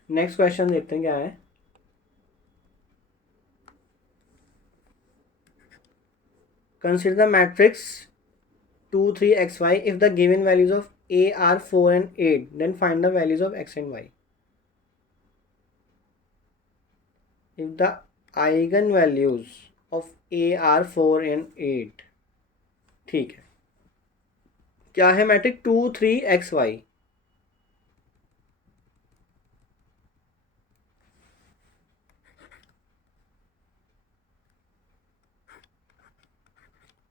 नेक्स्ट क्वेश्चन देखते हैं क्या है। Consider the matrix 2 3 x y if the given values of a are 4 and 8, then find the values of x and y. If the eigenvalues of a are 4 and 8, ठीक है, क्या है मैट्रिक 2 3 xy।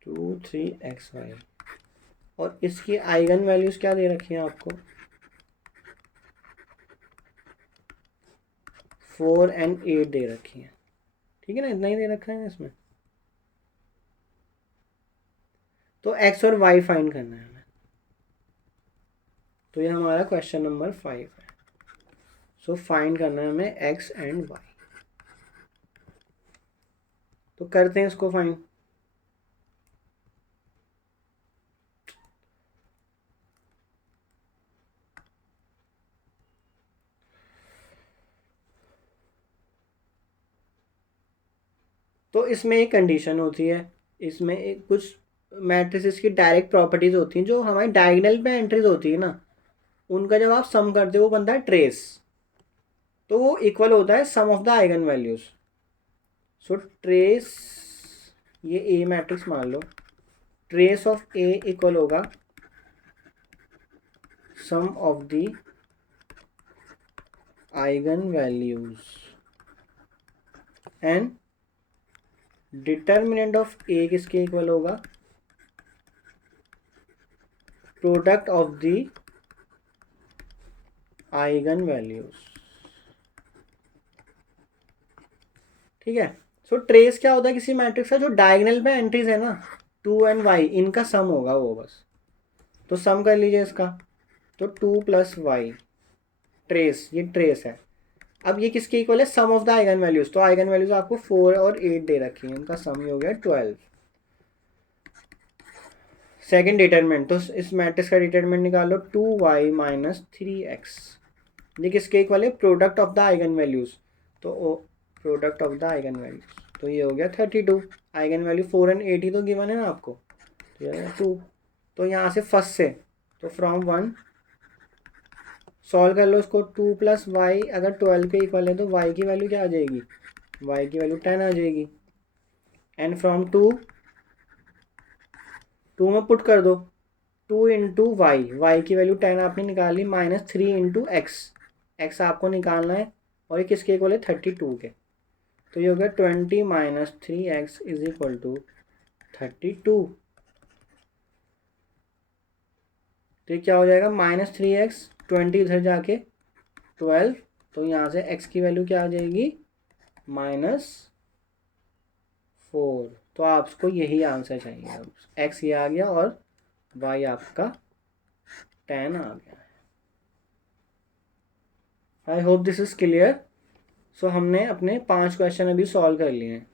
2 3 xy और इसकी eigen values क्या दे रखी हैं आपको? 4 and 8 दे रखी है। ठीक है ना, इतना ही दे रखा है इसमें। तो x और y फाइंड करना है हमें। तो ये हमारा क्वेश्चन नंबर 5 है। सो फाइंड करना है हमें x एंड y। तो करते हैं इसको फाइंड। तो इसमें एक कंडीशन होती है, इसमें एक कुछ मैट्रिसेस की डायरेक्ट प्रॉपर्टीज होती हैं, जो हमारी डायगोनल पे एंट्रीज होती है ना, उनका जब आप सम करते हो वो बनता है ट्रेस। तो वो इक्वल होता है sum of the eigen values. So trace, ये ए मैट्रिक्स मान लो, ट्रेस ऑफ ए इक्वल होगा sum of the eigen values and determinant of A किसके इक्वल होगा? Product of the eigen values. ठीक है। सो ट्रेस क्या होता है किसी मैट्रिक्स का? जो डायगोनल पे एंट्रीज है ना 2 एंड y, इनका सम होगा वो बस। तो सम कर लीजिए इसका। तो 2 + y ट्रेस, ये ट्रेस है। अब ये किसके इक्वल है, sum of the eigen values. तो आइगन वैल्यूज आपको 4 और 8 दे रखी है, उनका सम ही हो गया 12। सेकंड डिटरमिनेंट, तो इस मैट्रिक्स का डिटरमिनेंट निकालो 2y माइनस 3x। ये किसके इक्वल है, product of the eigen values. तो product of the eigen values, तो ये हो गया 32। आइगन वैल्यू 4 एंड 8 ही तो गिवन है ना आपको, तो ये 2। तो यहाँ से फर्स्ट से, तो फ्रॉम 1 सॉल्व कर लो इसको। 2 प्लस वाई अगर 12 के इक्वल है तो y की वैल्यू क्या आ जाएगी, y की वैल्यू 10 आ जाएगी। एंड फ्रॉम 2 में पुट कर दो 2 इंटू वाई की वैल्यू 10 आपने निकाली, माइनस 3 इंटू एक्स आपको निकालना है, और ये किसके इक्वल है, 32 के। तो ये हो गया 20 minus 3x is equal to 32। तो ये क्या हो जाएगा, माइनस 3x, 20 इधर जाके 12, तो यहाँ से x की वैल्यू क्या आ जाएगी, -4। तो आपको यही आंसर चाहिए। अब x ये आ गया और y आपका 10 आ गया। I hope this is clear. So हमने अपने 5 क्वेश्चन अभी सॉल्व कर लिए हैं,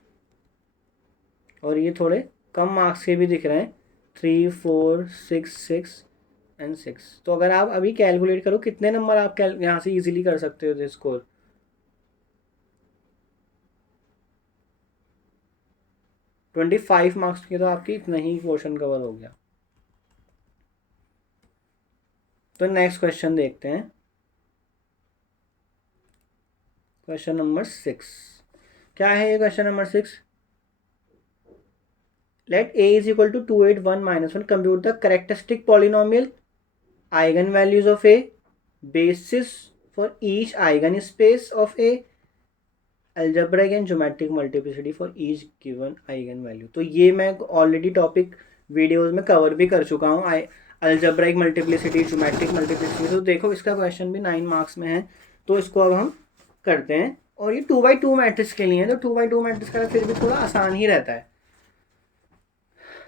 और ये थोड़े कम मार्क्स के भी दिख रहे हैं, 3, 4, 6 एंड 6। तो अगर आप अभी कैलकुलेट करो कितने नंबर आप यहाँ से इजीली कर सकते हो स्कोर, 25 मार्क्स के तो आपकी इतना ही पोर्शन कवर हो गया। तो नेक्स्ट क्वेश्चन देखते हैं, क्वेश्चन नंबर 6। क्या है ये question number 6, let a is equal to 2 8 1 -1 compute the characteristic polynomial eigen values of a, basis for each eigen space of a, algebraic and geometric multiplicity for each given eigen value. तो ये मैं already topic videos में cover भी कर चुका हूँ, algebraic multiplicity, geometric multiplicity. तो देखो इसका क्वेश्चन भी 9 मार्क्स में है, तो इसको अब हम करते हैं। और ये 2x2 मैट्रिक्स के लिए है, तो 2x2 मैट्रिक्स का फिर भी थोड़ा आसान ही रहता है।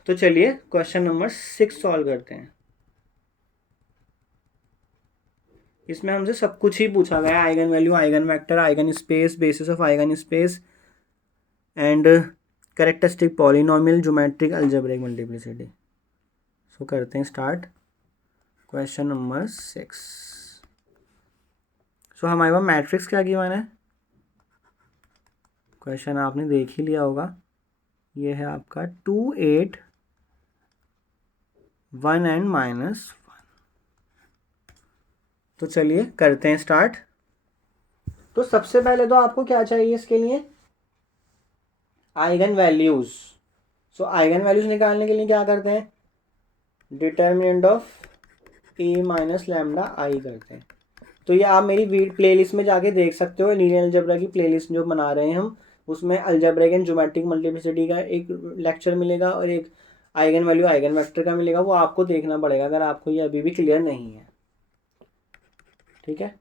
तो चलिए क्वेश्चन नंबर 6 सॉल्व करते हैं। इसमें हमसे सब कुछ ही पूछा गया है, eigen value, eigen vector, eigen space, basis of eigen space and characteristic polynomial, geometric, algebraic multiplicity. So करते हैं स्टार्ट क्वेश्चन नंबर 6। सो हमारे पास मैट्रिक्स क्या गिवन है, क्वेश्चन आपने देख ही लिया होगा, ये है आपका 2 8 1 एंड -1। तो चलिए करते हैं स्टार्ट। तो सबसे पहले तो आपको क्या चाहिए इसके लिए, eigen values. So eigen values निकालने के लिए क्या करते हैं, determinant of a minus lambda I करते हैं। तो ये आप मेरी प्लेलिस्ट में जाके देख सकते हो, लीनियर अलजेब्रा की प्लेलिस्ट जो बना रहे हैं हम, उसमें अलजेब्रिक एंड ज्योमेट्रिक मल्टीप्लिसिटी का एक लेक्चर मिलेगा और एक आइगन वैल्यू आइगन वेक्टर का मिलेगा। वो आपको देखना पड़ेगा अगर आपको ये अभी भी क्लियर नहीं है, ठीक है।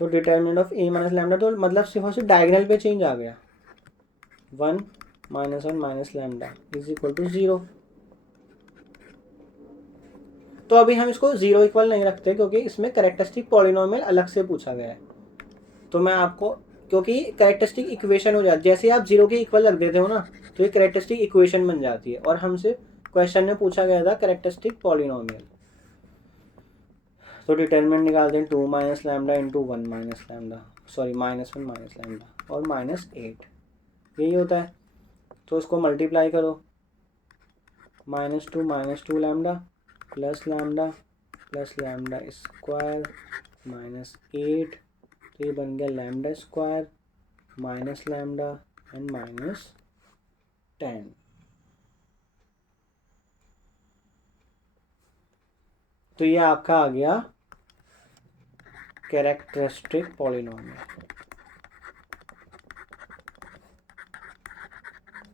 So determinant of a minus lambda, तो मतलब सिर्फ और सिर्फ डायगोनल पे चेंज आ गया, 1 -1 minus lambda is equal to 0। तो अभी हम इसको 0 इक्वल नहीं रखते, क्योंकि इसमें कैरेक्टरिस्टिक पॉलिनोमियल अलग से पूछा गया है। तो मैं आपको, क्योंकि कैरेक्टरिस्टिक इक्वेशन हो जाती है, जैसे आप 0 के इक्वल रख देते हो ना, तो ये कैरेक्टरिस्टिक इक्वेशन बन जाती है, और हमसे क्वेश्चन में पूछा गया था कैरेक्टरिस्टिक पॉलिनोमियल। तो डिटर्मिनेंट निकालते हैं 2 minus lambda into 1 minus lambda, sorry -1 minus lambda और -8, यही होता है। तो उसको मल्टीप्लाई करो, -2 लैम्डा प्लस लैम्डा स्क्वायर -8, तो ये बन गया lambda square minus lambda and -10। तो ये आपका आ गया कैरेक्टरिस्टिक पॉलिनोमियल।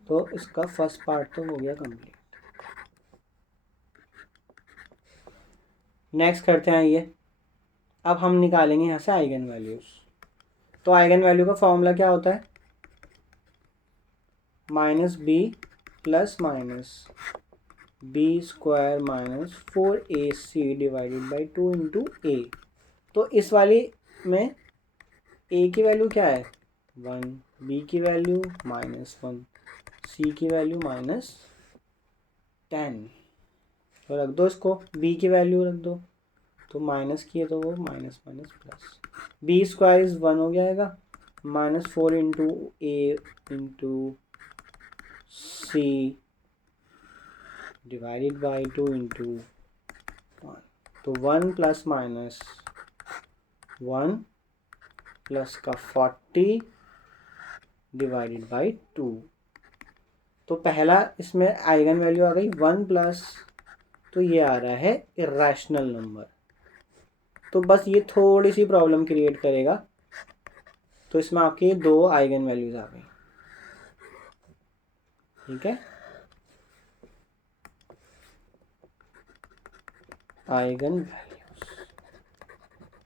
तो इसका फर्स्ट पार्ट तो हो गया कंप्लीट। नेक्स्ट करते हैं ये, अब हम निकालेंगे यहाँ से आइगन वैल्यूज। तो आइगन वैल्यू का फॉर्मूला क्या होता है, -b plus b square -4ac divided by 2 into a। तो इस वाली में ए की वैल्यू क्या है 1, बी की वैल्यू -1, सी की वैल्यू -10। तो रख दो इसको, बी की वैल्यू रख दो, तो माइनस की है तो वो minus minus plus, B square is 1 हो जाएगा, -4 into A into C divided by 2 into 1। तो 1 प्लस माइनस 1 प्लस का 40 डिवाइडेड बाई 2। तो पहला इसमें आइगन वैल्यू आ गई 1 प्लस, तो ये आ रहा है इरेशनल नंबर। तो बस ये थोड़ी सी प्रॉब्लम क्रिएट करेगा। तो इसमें आपकी 2 आइगन वैल्यूज आ गई। ठीक है, आइगन वैल्यूज।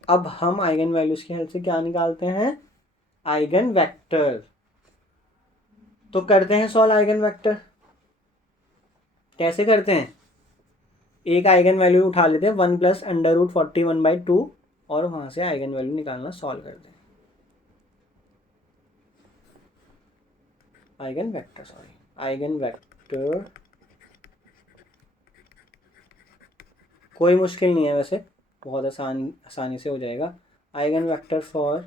अब हम आइगन वैल्यूज की हेल्प से क्या निकालते हैं, आइगन वेक्टर। तो करते हैं सॉल्व आइगन वेक्टर। कैसे करते हैं, एक आइगन वैल्यू उठा लेते हैं 1 प्लस √41/2 और वहां से आइगन वैल्यू निकालना सॉल्व करते हैं। Eigen vector, sorry, eigen vector कोई मुश्किल नहीं है वैसे, बहुत आसानी से हो जाएगा। Eigen vector for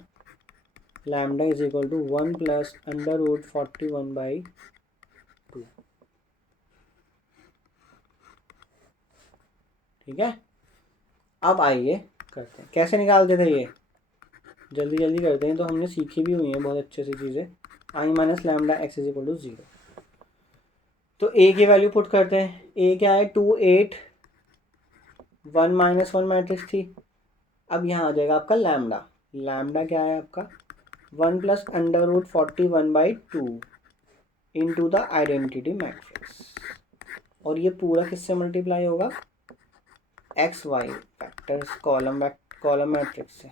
lambda is equal to 1 plus √41/2। ठीक है, अब आइए करते हैं, कैसे निकालते थे ये, जल्दी जल्दी करते हैं। तो हमने सीखी भी हुई है बहुत अच्छे से चीज़ें। I minus lambda X is equal to 0। तो ए की वैल्यू पुट करते हैं। ए क्या है 2 8 1 -1 मैट्रिक्स थी। अब यहाँ आ जाएगा आपका लैम्डा। लैम्डा क्या है आपका 1 plus √41/2 into the identity matrix. और ये पूरा किससे मल्टीप्लाई होगा, X Y factors column matrix से।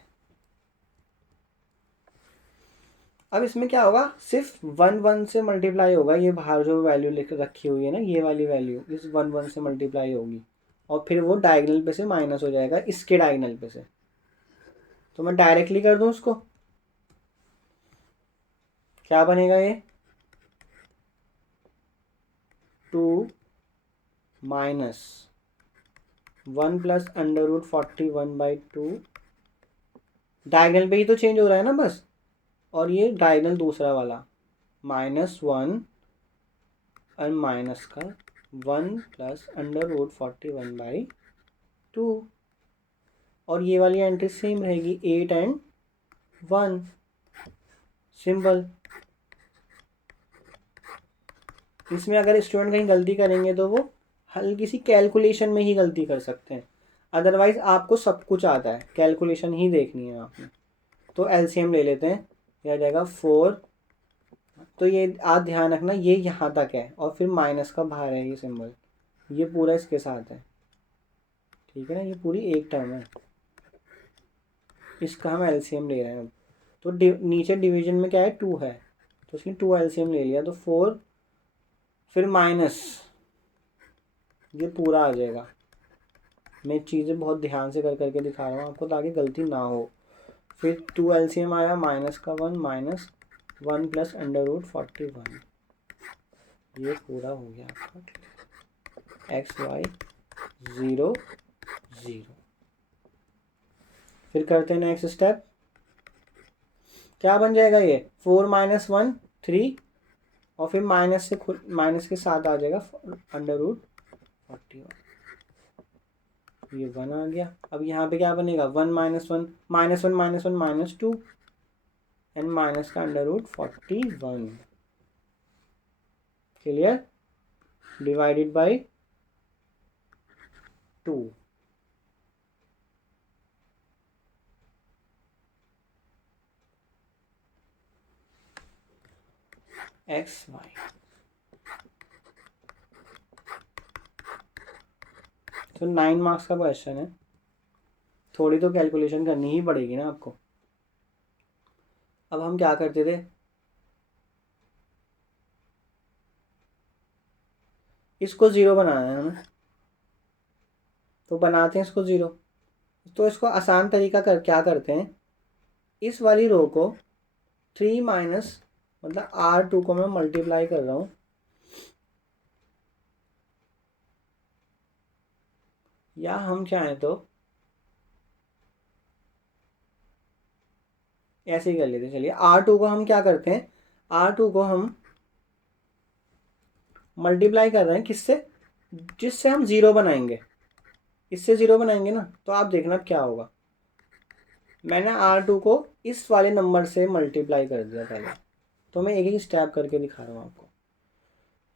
अब इसमें क्या होगा, सिर्फ 1 1 से मल्टीप्लाई होगा। ये बाहर जो वैल्यू लिख रखी हुई है ना, ये वाली वैल्यू इस 1 1 से मल्टीप्लाई होगी और फिर वो डायगोनल पे से माइनस हो जाएगा इसके डायगोनल पे से। तो मैं डायरेक्टली कर दूं उसको, क्या बनेगा ये 2 माइनस 1 प्लस √41/2। डायगोनल पे ही तो चेंज हो रहा है ना बस, और ये डायगोनल दूसरा वाला -1 और माइनस का 1 प्लस √41/2। और ये वाली एंट्री सेम रहेगी 8 एंड 1। सिंपल। इसमें अगर स्टूडेंट कहीं गलती करेंगे तो वो हल्की सी कैलकुलेशन में ही गलती कर सकते हैं, अदरवाइज आपको सब कुछ आता है, कैलकुलेशन ही देखनी है आपने। तो एलसीएम ले लेते हैं, यह आ जाएगा 4। तो ये आप ध्यान रखना, ये यहाँ तक है और फिर माइनस का बाहर है ये सिंबल, ये पूरा इसके साथ है। ठीक है ना, ये पूरी एक टर्म है, इसका हम एलसीएम ले रहे हैं। तो नीचे डिवीजन में क्या है 2 है, तो इसकी 2 एलसीएम ले लिया, तो 4 फिर माइनस, ये पूरा आ जाएगा। मैं चीज़ें बहुत ध्यान से कर करके दिखा रहा हूँ आपको ताकि गलती ना हो। फिर 2 एलसीएम आया, माइनस का 1 माइनस 1 प्लस √41, ये पूरा हो गया आपका एक्स वाई 0 0। फिर करते हैं नेक्स्ट स्टेप, क्या बन जाएगा ये 4 - 1 3 और फिर माइनस से माइनस के साथ आ जाएगा √41, ये 1 आ गया। अब यहाँ पे क्या बनेगा 1 - 1 -1 -1 -2 एंड माइनस का √41। Clear, divided by 2। X Y, तो 9 मार्क्स का क्वेश्चन है, थोड़ी तो कैलकुलेशन करनी ही पड़ेगी ना आपको। अब हम क्या करते थे, इसको 0 बनाना है हमें, तो बनाते हैं इसको 0। तो इसको आसान तरीका कर क्या करते हैं, इस वाली रो को 3 माइनस मतलब R2 को मैं मल्टीप्लाई कर रहा हूँ, या हम चाहें तो ऐसे ही कर लेते हैं। चलिए R2 को हम क्या करते हैं, R2 को हम मल्टीप्लाई कर रहे हैं किससे, जिससे हम ज़ीरो बनाएंगे, इससे ज़ीरो बनाएंगे ना। तो आप देखना अब क्या होगा, मैंने R2 को इस वाले नंबर से मल्टीप्लाई कर दिया पहले, तो मैं एक एक स्टेप करके दिखा रहा हूँ आपको।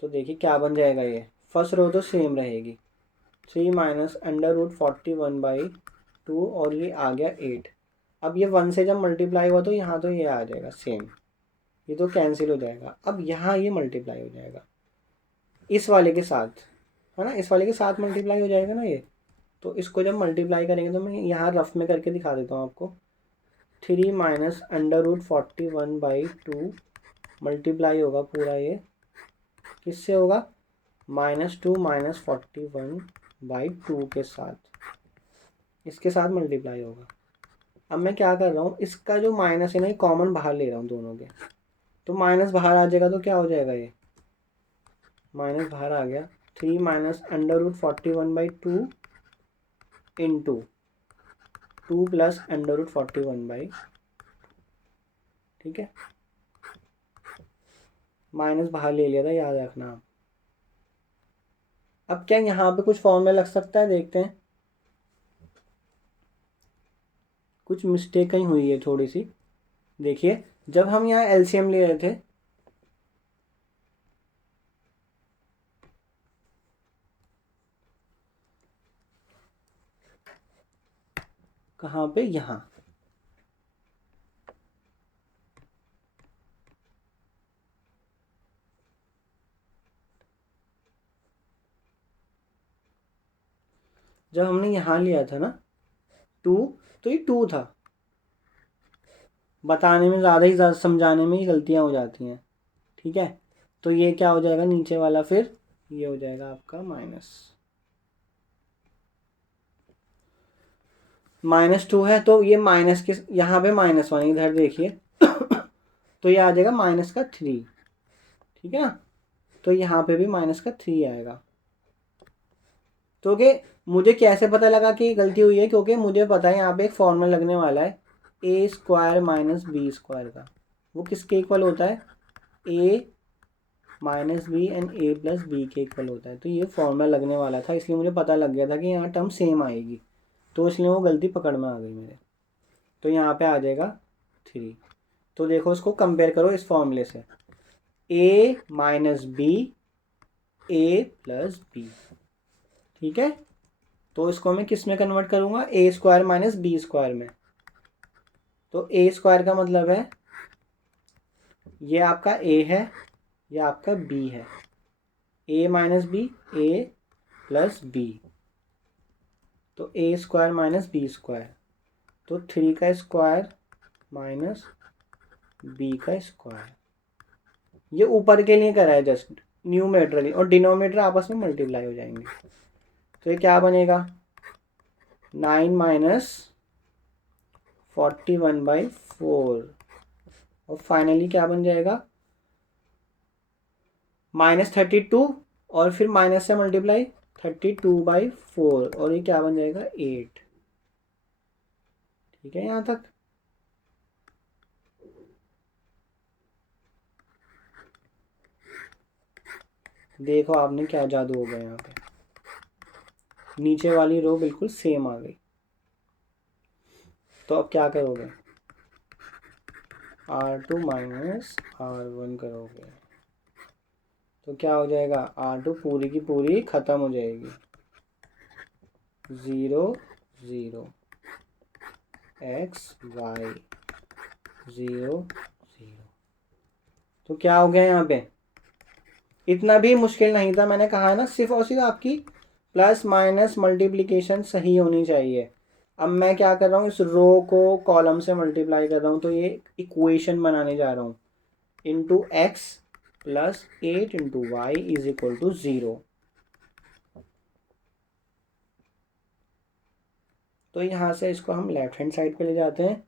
तो देखिए क्या बन जाएगा, ये फर्स्ट रो तो सेम रहेगी, 3 माइनस √41/2 और ये आ गया 8। अब ये 1 से जब मल्टीप्लाई हुआ तो यहाँ तो ये आ जाएगा सेम, ये तो कैंसिल हो जाएगा। अब यहाँ ये मल्टीप्लाई हो जाएगा इस वाले के साथ, है ना, इस वाले के साथ मल्टीप्लाई हो जाएगा ना ये। तो इसको जब मल्टीप्लाई करेंगे तो मैं यहाँ रफ में करके दिखा देता हूँ आपको। 3 माइनस √41/2 मल्टीप्लाई होगा पूरा ये किससे होगा, -2 माइनस 41/2 के साथ, इसके साथ मल्टीप्लाई होगा। अब मैं क्या कर रहा हूँ, इसका जो माइनस है ना, ये कॉमन बाहर ले रहा हूँ दोनों के, तो माइनस बाहर आ जाएगा तो क्या हो जाएगा, ये माइनस बाहर आ गया। 3 माइनस √41/2 इंटू 2 प्लस √41/, ठीक है, माइनस बाहर ले लिया था, याद रखना आप। अब क्या यहाँ पे कुछ फॉर्मूला लग सकता है, देखते हैं। कुछ मिस्टेक कहीं हुई है थोड़ी सी। देखिए जब हम यहाँ एलसीएम ले रहे थे, कहाँ पे, यहाँ, जब हमने यहाँ लिया था ना 2, तो ये 2 था। बताने में ज़्यादा समझाने में ही गलतियाँ हो जाती हैं, ठीक है। तो ये क्या हो जाएगा नीचे वाला, फिर ये हो जाएगा आपका -2 है, तो ये माइनस के यहाँ पे -1, इधर देखिए तो ये आ जाएगा -3, ठीक है ना। तो यहाँ पे भी -3 आएगा। तो कि मुझे कैसे पता लगा कि गलती हुई है, क्योंकि मुझे पता है यहाँ पे एक फॉर्मूला लगने वाला है A² माइनस B² का। वो किसके इक्वल होता है, A minus B and A plus B के इक्वल होता है। तो ये फॉर्मूला लगने वाला था, इसलिए मुझे पता लग गया था कि यहाँ टर्म सेम आएगी, तो इसलिए वो गलती पकड़ में आ गई मेरे। तो यहाँ पे आ जाएगा 3। तो देखो इसको कंपेयर करो इस फॉर्मूले से, A minus B A plus B, ठीक है। तो इसको मैं किस में कन्वर्ट करूँगा, A² माइनस B² में। तो A² का मतलब है ये आपका A है, ये आपका B है, A minus B A plus B, तो A² माइनस B², तो 3 का स्क्वायर माइनस B का स्क्वायर। ये ऊपर के लिए करा है जस्ट न्यूमेरेटर, और डिनोमिनेटर आपस में मल्टीप्लाई हो जाएंगे। तो ये क्या बनेगा, 9 माइनस 41/4, और फाइनली क्या बन जाएगा, -32, और फिर माइनस से मल्टीप्लाई 32/4, और ये क्या बन जाएगा 8, ठीक है यहाँ तक। देखो आपने क्या जादू हो गया यहाँ पे, नीचे वाली रो बिल्कुल सेम आ गई। तो अब क्या करोगे, R2 माइनस R1 करोगे, तो क्या हो जाएगा, R2 पूरी की पूरी ख़त्म हो जाएगी, 0 0 x y 0 0। तो क्या हो गया यहाँ पे, इतना भी मुश्किल नहीं था। मैंने कहा है ना, सिर्फ और सिर्फ आपकी प्लस माइनस मल्टीप्लिकेशन सही होनी चाहिए। अब मैं क्या कर रहा हूँ, इस रो को कॉलम से मल्टीप्लाई कर रहा हूँ, तो ये इक्वेशन बनाने जा रहा हूँ, into X plus 8 into Y is equal to 0। तो यहाँ से इसको हम लेफ्ट हैंड साइड पे ले जाते हैं,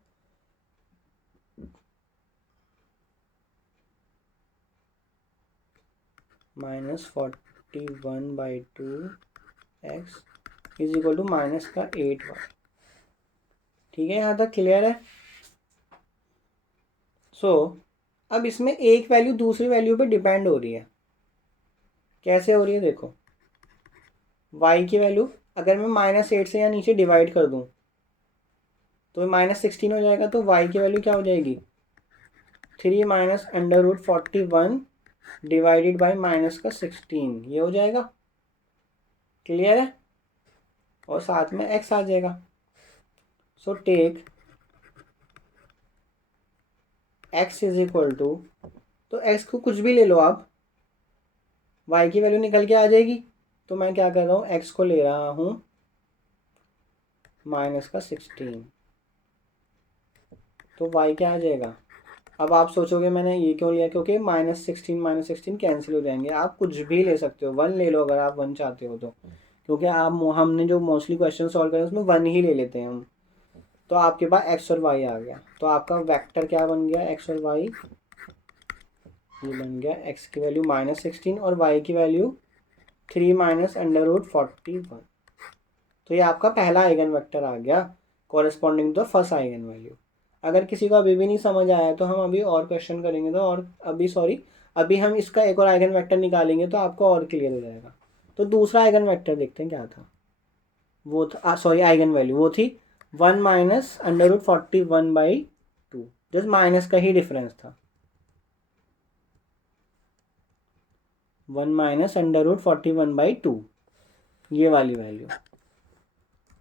-41/2x is equal to minus का 8y। ठीक है, यहाँ तक क्लियर है। अब इसमें एक वैल्यू दूसरी वैल्यू पे डिपेंड हो रही है। कैसे हो रही है देखो, y की वैल्यू अगर मैं -8 से यहाँ नीचे डिवाइड कर दूँ तो -16 हो जाएगा, तो y की वैल्यू क्या हो जाएगी 3 माइनस √41 डिवाइडेड बाई -16, ये हो जाएगा। क्लियर है, और साथ में x आ जाएगा। So take x is equal to, तो x को कुछ भी ले लो आप, y की वैल्यू निकल के आ जाएगी। तो मैं क्या कर रहा हूँ, x को ले रहा हूँ -16, तो y क्या आ जाएगा। अब आप सोचोगे मैंने ये क्यों लिया, क्योंकि -16 कैंसिल हो जाएंगे। आप कुछ भी ले सकते हो, 1 ले लो अगर आप 1 चाहते हो तो, क्योंकि आप हमने जो मोस्टली क्वेश्चन सॉल्व करे उसमें 1 ही ले लेते हैं हम। तो आपके पास x और y आ गया, तो आपका वेक्टर क्या बन गया, x और y, ये बन गया x की वैल्यू -16 और y की वैल्यू 3 माइनस √41। तो ये आपका पहला आइगन वेक्टर आ गया corresponding to the first eigen value. अगर किसी को अभी भी नहीं समझ आया तो हम अभी और क्वेश्चन करेंगे, तो और अभी हम इसका एक और आइगन वेक्टर निकालेंगे तो आपको और क्लियर हो जाएगा। तो दूसरा आइगन वेक्टर देखते हैं क्या था। वो था आइगन वैल्यू वो थी 1 माइनस √41/2, जस्ट माइनस का ही डिफरेंस था, 1 माइनस √41/2, ये वाली वैल्यू।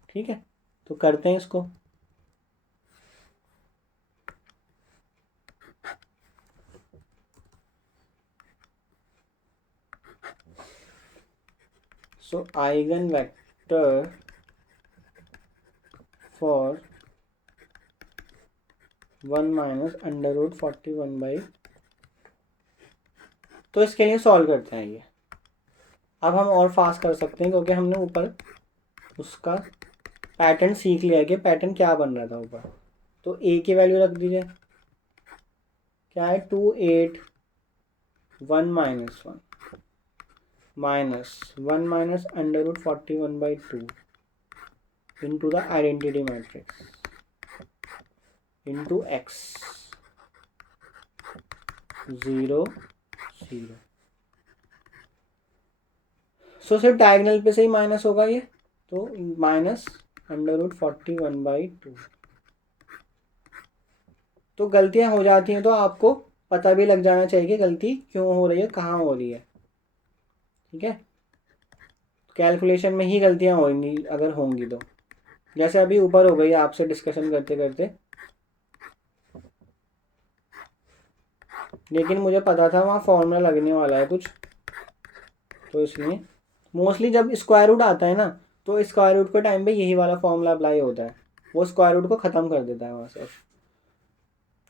ठीक है, तो करते हैं इसको। So eigenvector for 1 माइनस √41/, तो इसके लिए सॉल्व करते हैं ये। अब हम और फास्ट कर सकते हैं क्योंकि हमने ऊपर उसका पैटर्न सीख लिया है कि पैटर्न क्या बन रहा था ऊपर। तो a की वैल्यू रख दीजिए, क्या है 2 8 1 minus 1 minus 1 minus √41/2 into the identity matrix into x 0 0। सो सिर्फ डायगोनल पे से ही माइनस होगा ये, तो माइनस √41/2। तो गलतियां हो जाती हैं तो आपको पता भी लग जाना चाहिए कि गलती क्यों हो रही है, कहाँ हो रही है। ठीक है, कैलकुलेशन में ही गलतियां होंगी अगर होंगी तो, जैसे अभी ऊपर हो गई आपसे डिस्कशन करते करते, लेकिन मुझे पता था वहाँ फॉर्मूला लगने वाला है कुछ, तो इसलिए मोस्टली जब स्क्वायर रूट आता है ना तो स्क्वायर रूट के टाइम पे यही वाला फॉर्मूला अप्लाई होता है, वो स्क्वायर रूट को ख़त्म कर देता है वहाँ से।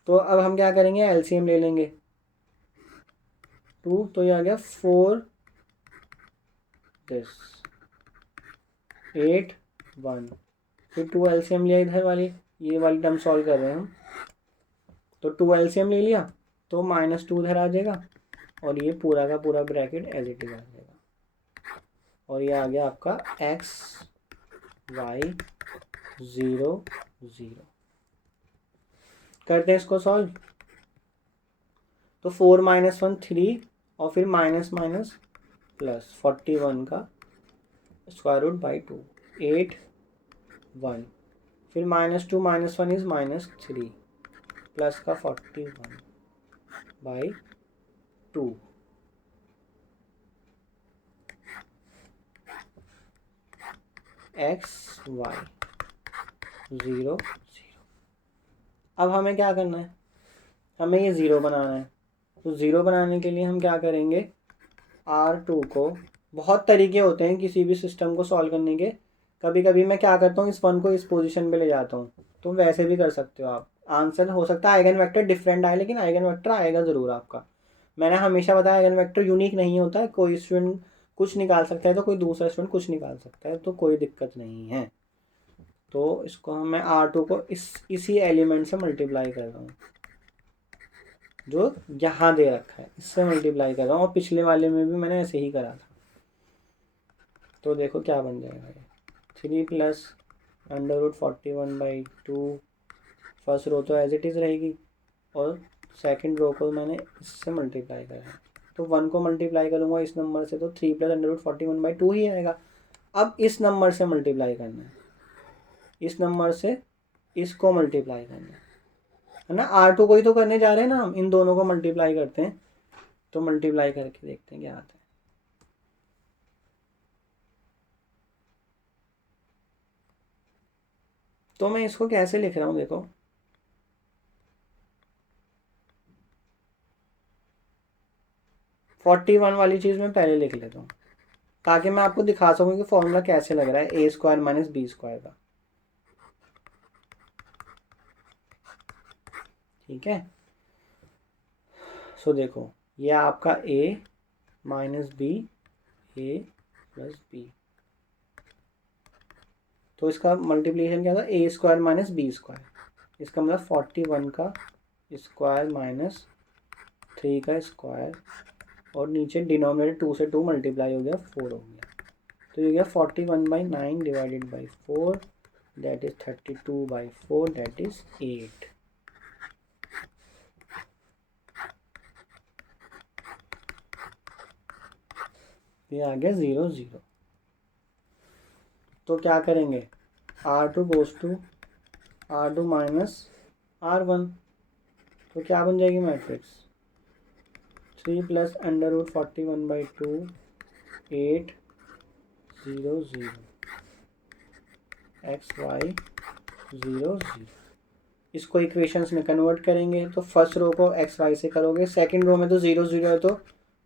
तो अब हम क्या करेंगे, एलसीएम ले लेंगे 2, तो ये आ गया 4 दिस 8 1, फिर 2 एलसीएम लिया इधर वाली, ये वाली टर्म सॉल्व कर रहे हैं हम, तो 2 एलसीएम ले लिया तो -2 उधर आ जाएगा और ये पूरा का पूरा ब्रैकेट एज इट इज आ जाएगा, और ये आ गया आपका x y 0 0। करते हैं इसको सॉल्व, तो 4 माइनस 1 3 और फिर माइनस माइनस प्लस 41 का स्क्वायर रूट बाई 2 8 1, फिर -2 - 1 इज -3 प्लस का 41/2। x y 0 0। अब हमें क्या करना है, हमें ये 0 बनाना है। तो 0 बनाने के लिए हम क्या करेंगे, R2 को, बहुत तरीके होते हैं किसी भी सिस्टम को सॉल्व करने के। कभी कभी मैं क्या करता हूँ, इस 1 को इस पोजीशन पे ले जाता हूँ, तो वैसे भी कर सकते हो आप। आंसर हो सकता है आइगन वेक्टर डिफरेंट आए, लेकिन आइगन वेक्टर आएगा ज़रूर आपका। मैंने हमेशा बताया आइगन वेक्टर यूनिक नहीं होता है, कोई स्टूडेंट कुछ निकाल सकता है तो कोई दूसरा स्टूडेंट कुछ निकाल सकता है, तो कोई दिक्कत नहीं है। तो इसको मैं R2 को इसी एलिमेंट से मल्टीप्लाई कर रहा हूँ, जो यहाँ दे रखा है इससे मल्टीप्लाई कर रहा हूँ, और पिछले वाले में भी मैंने ऐसे ही करा था। तो देखो क्या बन जाएगा ये 3 प्लस √41/2। फर्स्ट रो तो एज इट इज़ रहेगी और सेकंड रो को मैंने इससे मल्टीप्लाई करा है, तो 1 को मल्टीप्लाई करूँगा इस नंबर से तो 3 प्लस √41/2 ही आएगा। अब इस नंबर से मल्टीप्लाई करना है, इस नंबर से इसको मल्टीप्लाई करना है ना। R2 को ही तो करने जा रहे हैं ना हम, इन दोनों को मल्टीप्लाई करते हैं। तो मल्टीप्लाई करके देखते हैं क्या आता है। तो मैं इसको कैसे लिख रहा हूँ देखो, फोर्टी वन वाली चीज़ मैं पहले लिख लेता हूँ ताकि मैं आपको दिखा सकूँ कि फॉर्मूला कैसे लग रहा है A² माइनस B² का। ठीक है, सो देखो ये आपका A minus B, A plus B, तो इसका मल्टीप्लिकेशन क्या था A² माइनस B²। इसका मतलब 41 का स्क्वायर माइनस 3 का स्क्वायर, और नीचे डिनोमिनेटर 2 से 2 मल्टीप्लाई हो गया 4 हो गया, तो ये गया 41/9 divided by 4, that is 32/4, that is 8। ये आ गया 0 0। तो क्या करेंगे R2 goes to R2 minus R1, तो क्या बन जाएगी मैट्रिक्स 3 प्लस √41/2 8 0 0 XY 0 0। इसको इक्वेशंस में कन्वर्ट करेंगे तो फर्स्ट रो को XY से करोगे, सेकंड रो में तो 0 0 है तो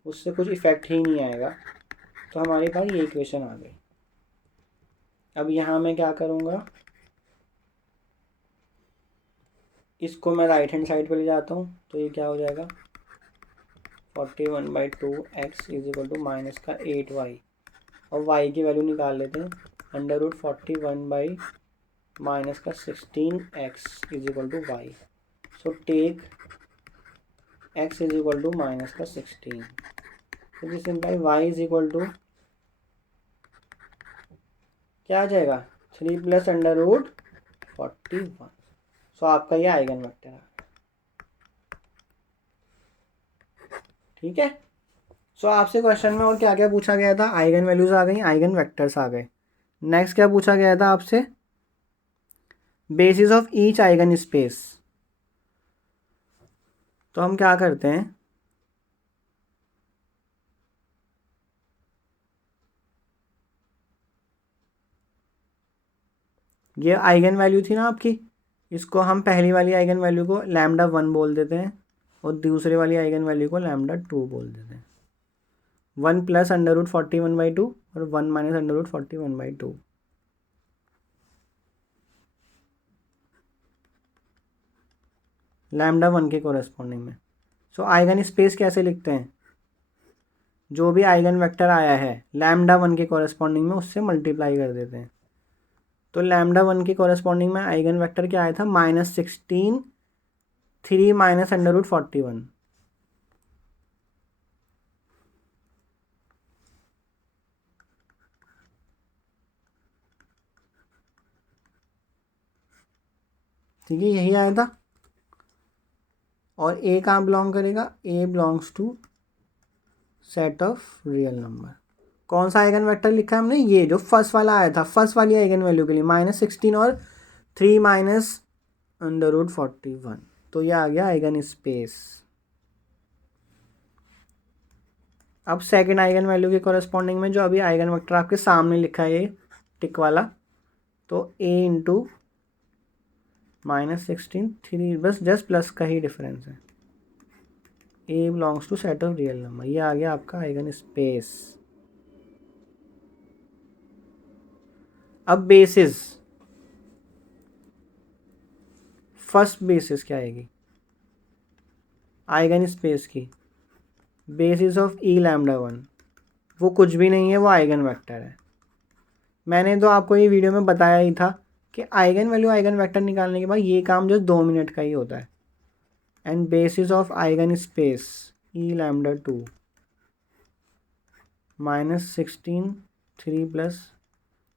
उससे कुछ इफेक्ट ही नहीं आएगा, तो हमारे पास ये इक्वेशन आ गई। अब यहाँ मैं क्या करूँगा, इसको मैं राइट हैंड साइड पे ले जाता हूँ, तो ये क्या हो जाएगा 41/2 x is equal to minus का 8y, और y की वैल्यू निकाल लेते हैं √41 बाई माइनस का 16x is equal to Y. So take x is equal to minus का 16, तो this implies y is equal to क्या आ जाएगा 3 प्लस √41। सो आपका ये आइगन वेक्टर है। ठीक है, सो आपसे क्वेश्चन में और क्या क्या पूछा गया था, आइगन वैल्यूज आ गई, आइगन वेक्टर्स आ गए। नेक्स्ट क्या पूछा गया था आपसे, basis of each eigen space. तो हम क्या करते हैं, ये आइगन वैल्यू थी ना आपकी, इसको हम पहली वाली आइगन वैल्यू को λ1 बोल देते हैं और दूसरे वाली आइगन वैल्यू को λ2 बोल देते हैं। 1 प्लस √41/2 और 1 माइनस √41/2। λ1 के कोरेस्पॉन्डिंग में। सो आइगन स्पेस कैसे लिखते हैं, जो भी आइगन वेक्टर आया है λ1 के कोरेस्पॉन्डिंग में उससे मल्टीप्लाई कर देते हैं। तो λ1 के कोरेस्पॉन्डिंग में आइगन वेक्टर क्या आया था -16 3 माइनस √41। ठीक है, यही आया था। और ए कहाँ बिलोंग करेगा, A belongs to set of real number. कौन सा आइगन वेक्टर लिखा है हमने, ये जो फर्स्ट वाला आया था, फर्स्ट वाली आइगन वैल्यू के लिए -16 और 3 माइनस √41, तो ये आ गया आइगन स्पेस। अब सेकंड आइगन वैल्यू के कोरेस्पॉन्डिंग में जो अभी आइगन वेक्टर आपके सामने लिखा है ये टिक वाला, तो a इंटू -16 3, बस जस्ट प्लस का ही डिफरेंस है। a belongs to set of real number, ये आ गया आपका आइगन स्पेस। अब बेसिस, फर्स्ट बेसिस क्या आएगी आइगन स्पेस की, बेसिस ऑफ E λ1, वो कुछ भी नहीं है, वो आइगन वेक्टर है। मैंने तो आपको ये वीडियो में बताया ही था कि आइगन वैल्यू आइगन वेक्टर निकालने के बाद ये काम जो 2 मिनट का ही होता है। And bases of eigen space E lambda 2 -16 3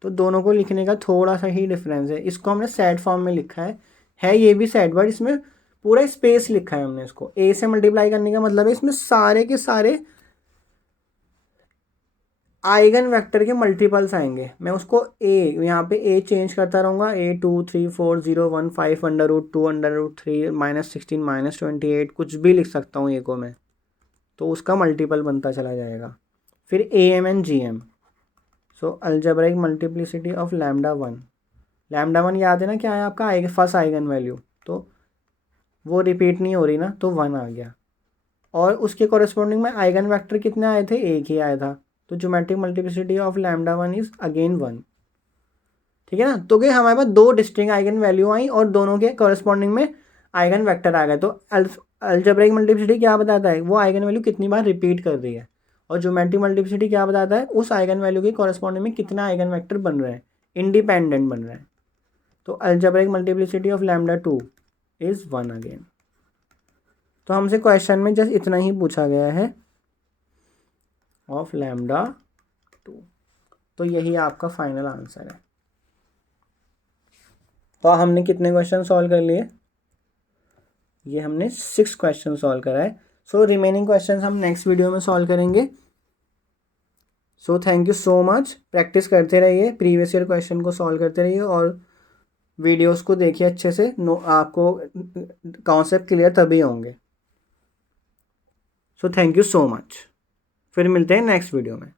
तो दोनों को लिखने का थोड़ा सा ही डिफरेंस है। इसको हमने सेट फॉर्म में लिखा है ये भी सेट, बट इसमें पूरा स्पेस लिखा है हमने। इसको ए से मल्टीप्लाई करने का मतलब है इसमें सारे के सारे आइगन वेक्टर के मल्टीपल्स आएंगे। मैं उसको ए यहाँ पे ए चेंज करता रहूँगा, ए 2 3 4 0 1 5 √2 √3 -16 -28 कुछ भी लिख सकता हूँ ए को मैं, तो उसका मल्टीपल बनता चला जाएगा। फिर A M and G M, so algebraic multiplicity of lambda 1। Lambda 1 याद है ना क्या है आपका फर्स्ट आइगन वैल्यू, तो वो रिपीट नहीं हो रही ना, तो 1 आ गया। और उसके कॉरेस्पॉन्डिंग में आइगन वेक्टर कितने आए थे, एक ही आया था, तो geometric multiplicity of lambda 1 is again 1। ठीक है ना, तो कि हमारे पास दो डिस्टिंक्ट आइगन वैल्यू आई और दोनों के कॉरेस्पॉन्डिंग में आइगन वेक्टर आ गए। तो अलजेब्रिक मल्टीप्लिसिटी क्या बताता है, वो आइगन वैल्यू कितनी बार रिपीट कर रही है, और ज्योमेट्रिक मल्टीप्लिसिटी क्या बताता है, उस आइगन वैल्यू के कॉरेस्पॉन्डिंग में कितना आइगन वेक्टर बन रहे हैं, इंडिपेंडेंट बन रहे हैं। तो algebraic multiplicity of lambda 2 is 1 again. तो हमसे क्वेश्चन में जस्ट इतना ही पूछा गया है ऑफ लैम्डा 2, तो यही आपका फाइनल आंसर है। तो हमने कितने क्वेश्चन सॉल्व कर लिए, ये हमने 6 क्वेश्चन सॉल्व करा है। सो रिमेनिंग क्वेश्चन हम नेक्स्ट वीडियो में सॉल्व करेंगे। So thank you so much, practice करते रहिए, प्रीवियस ईयर क्वेश्चन को सॉल्व करते रहिए और वीडियोस को देखिए अच्छे से, आपको कॉन्सेप्ट क्लियर तभी होंगे। So thank you so much, फिर मिलते हैं नेक्स्ट वीडियो में।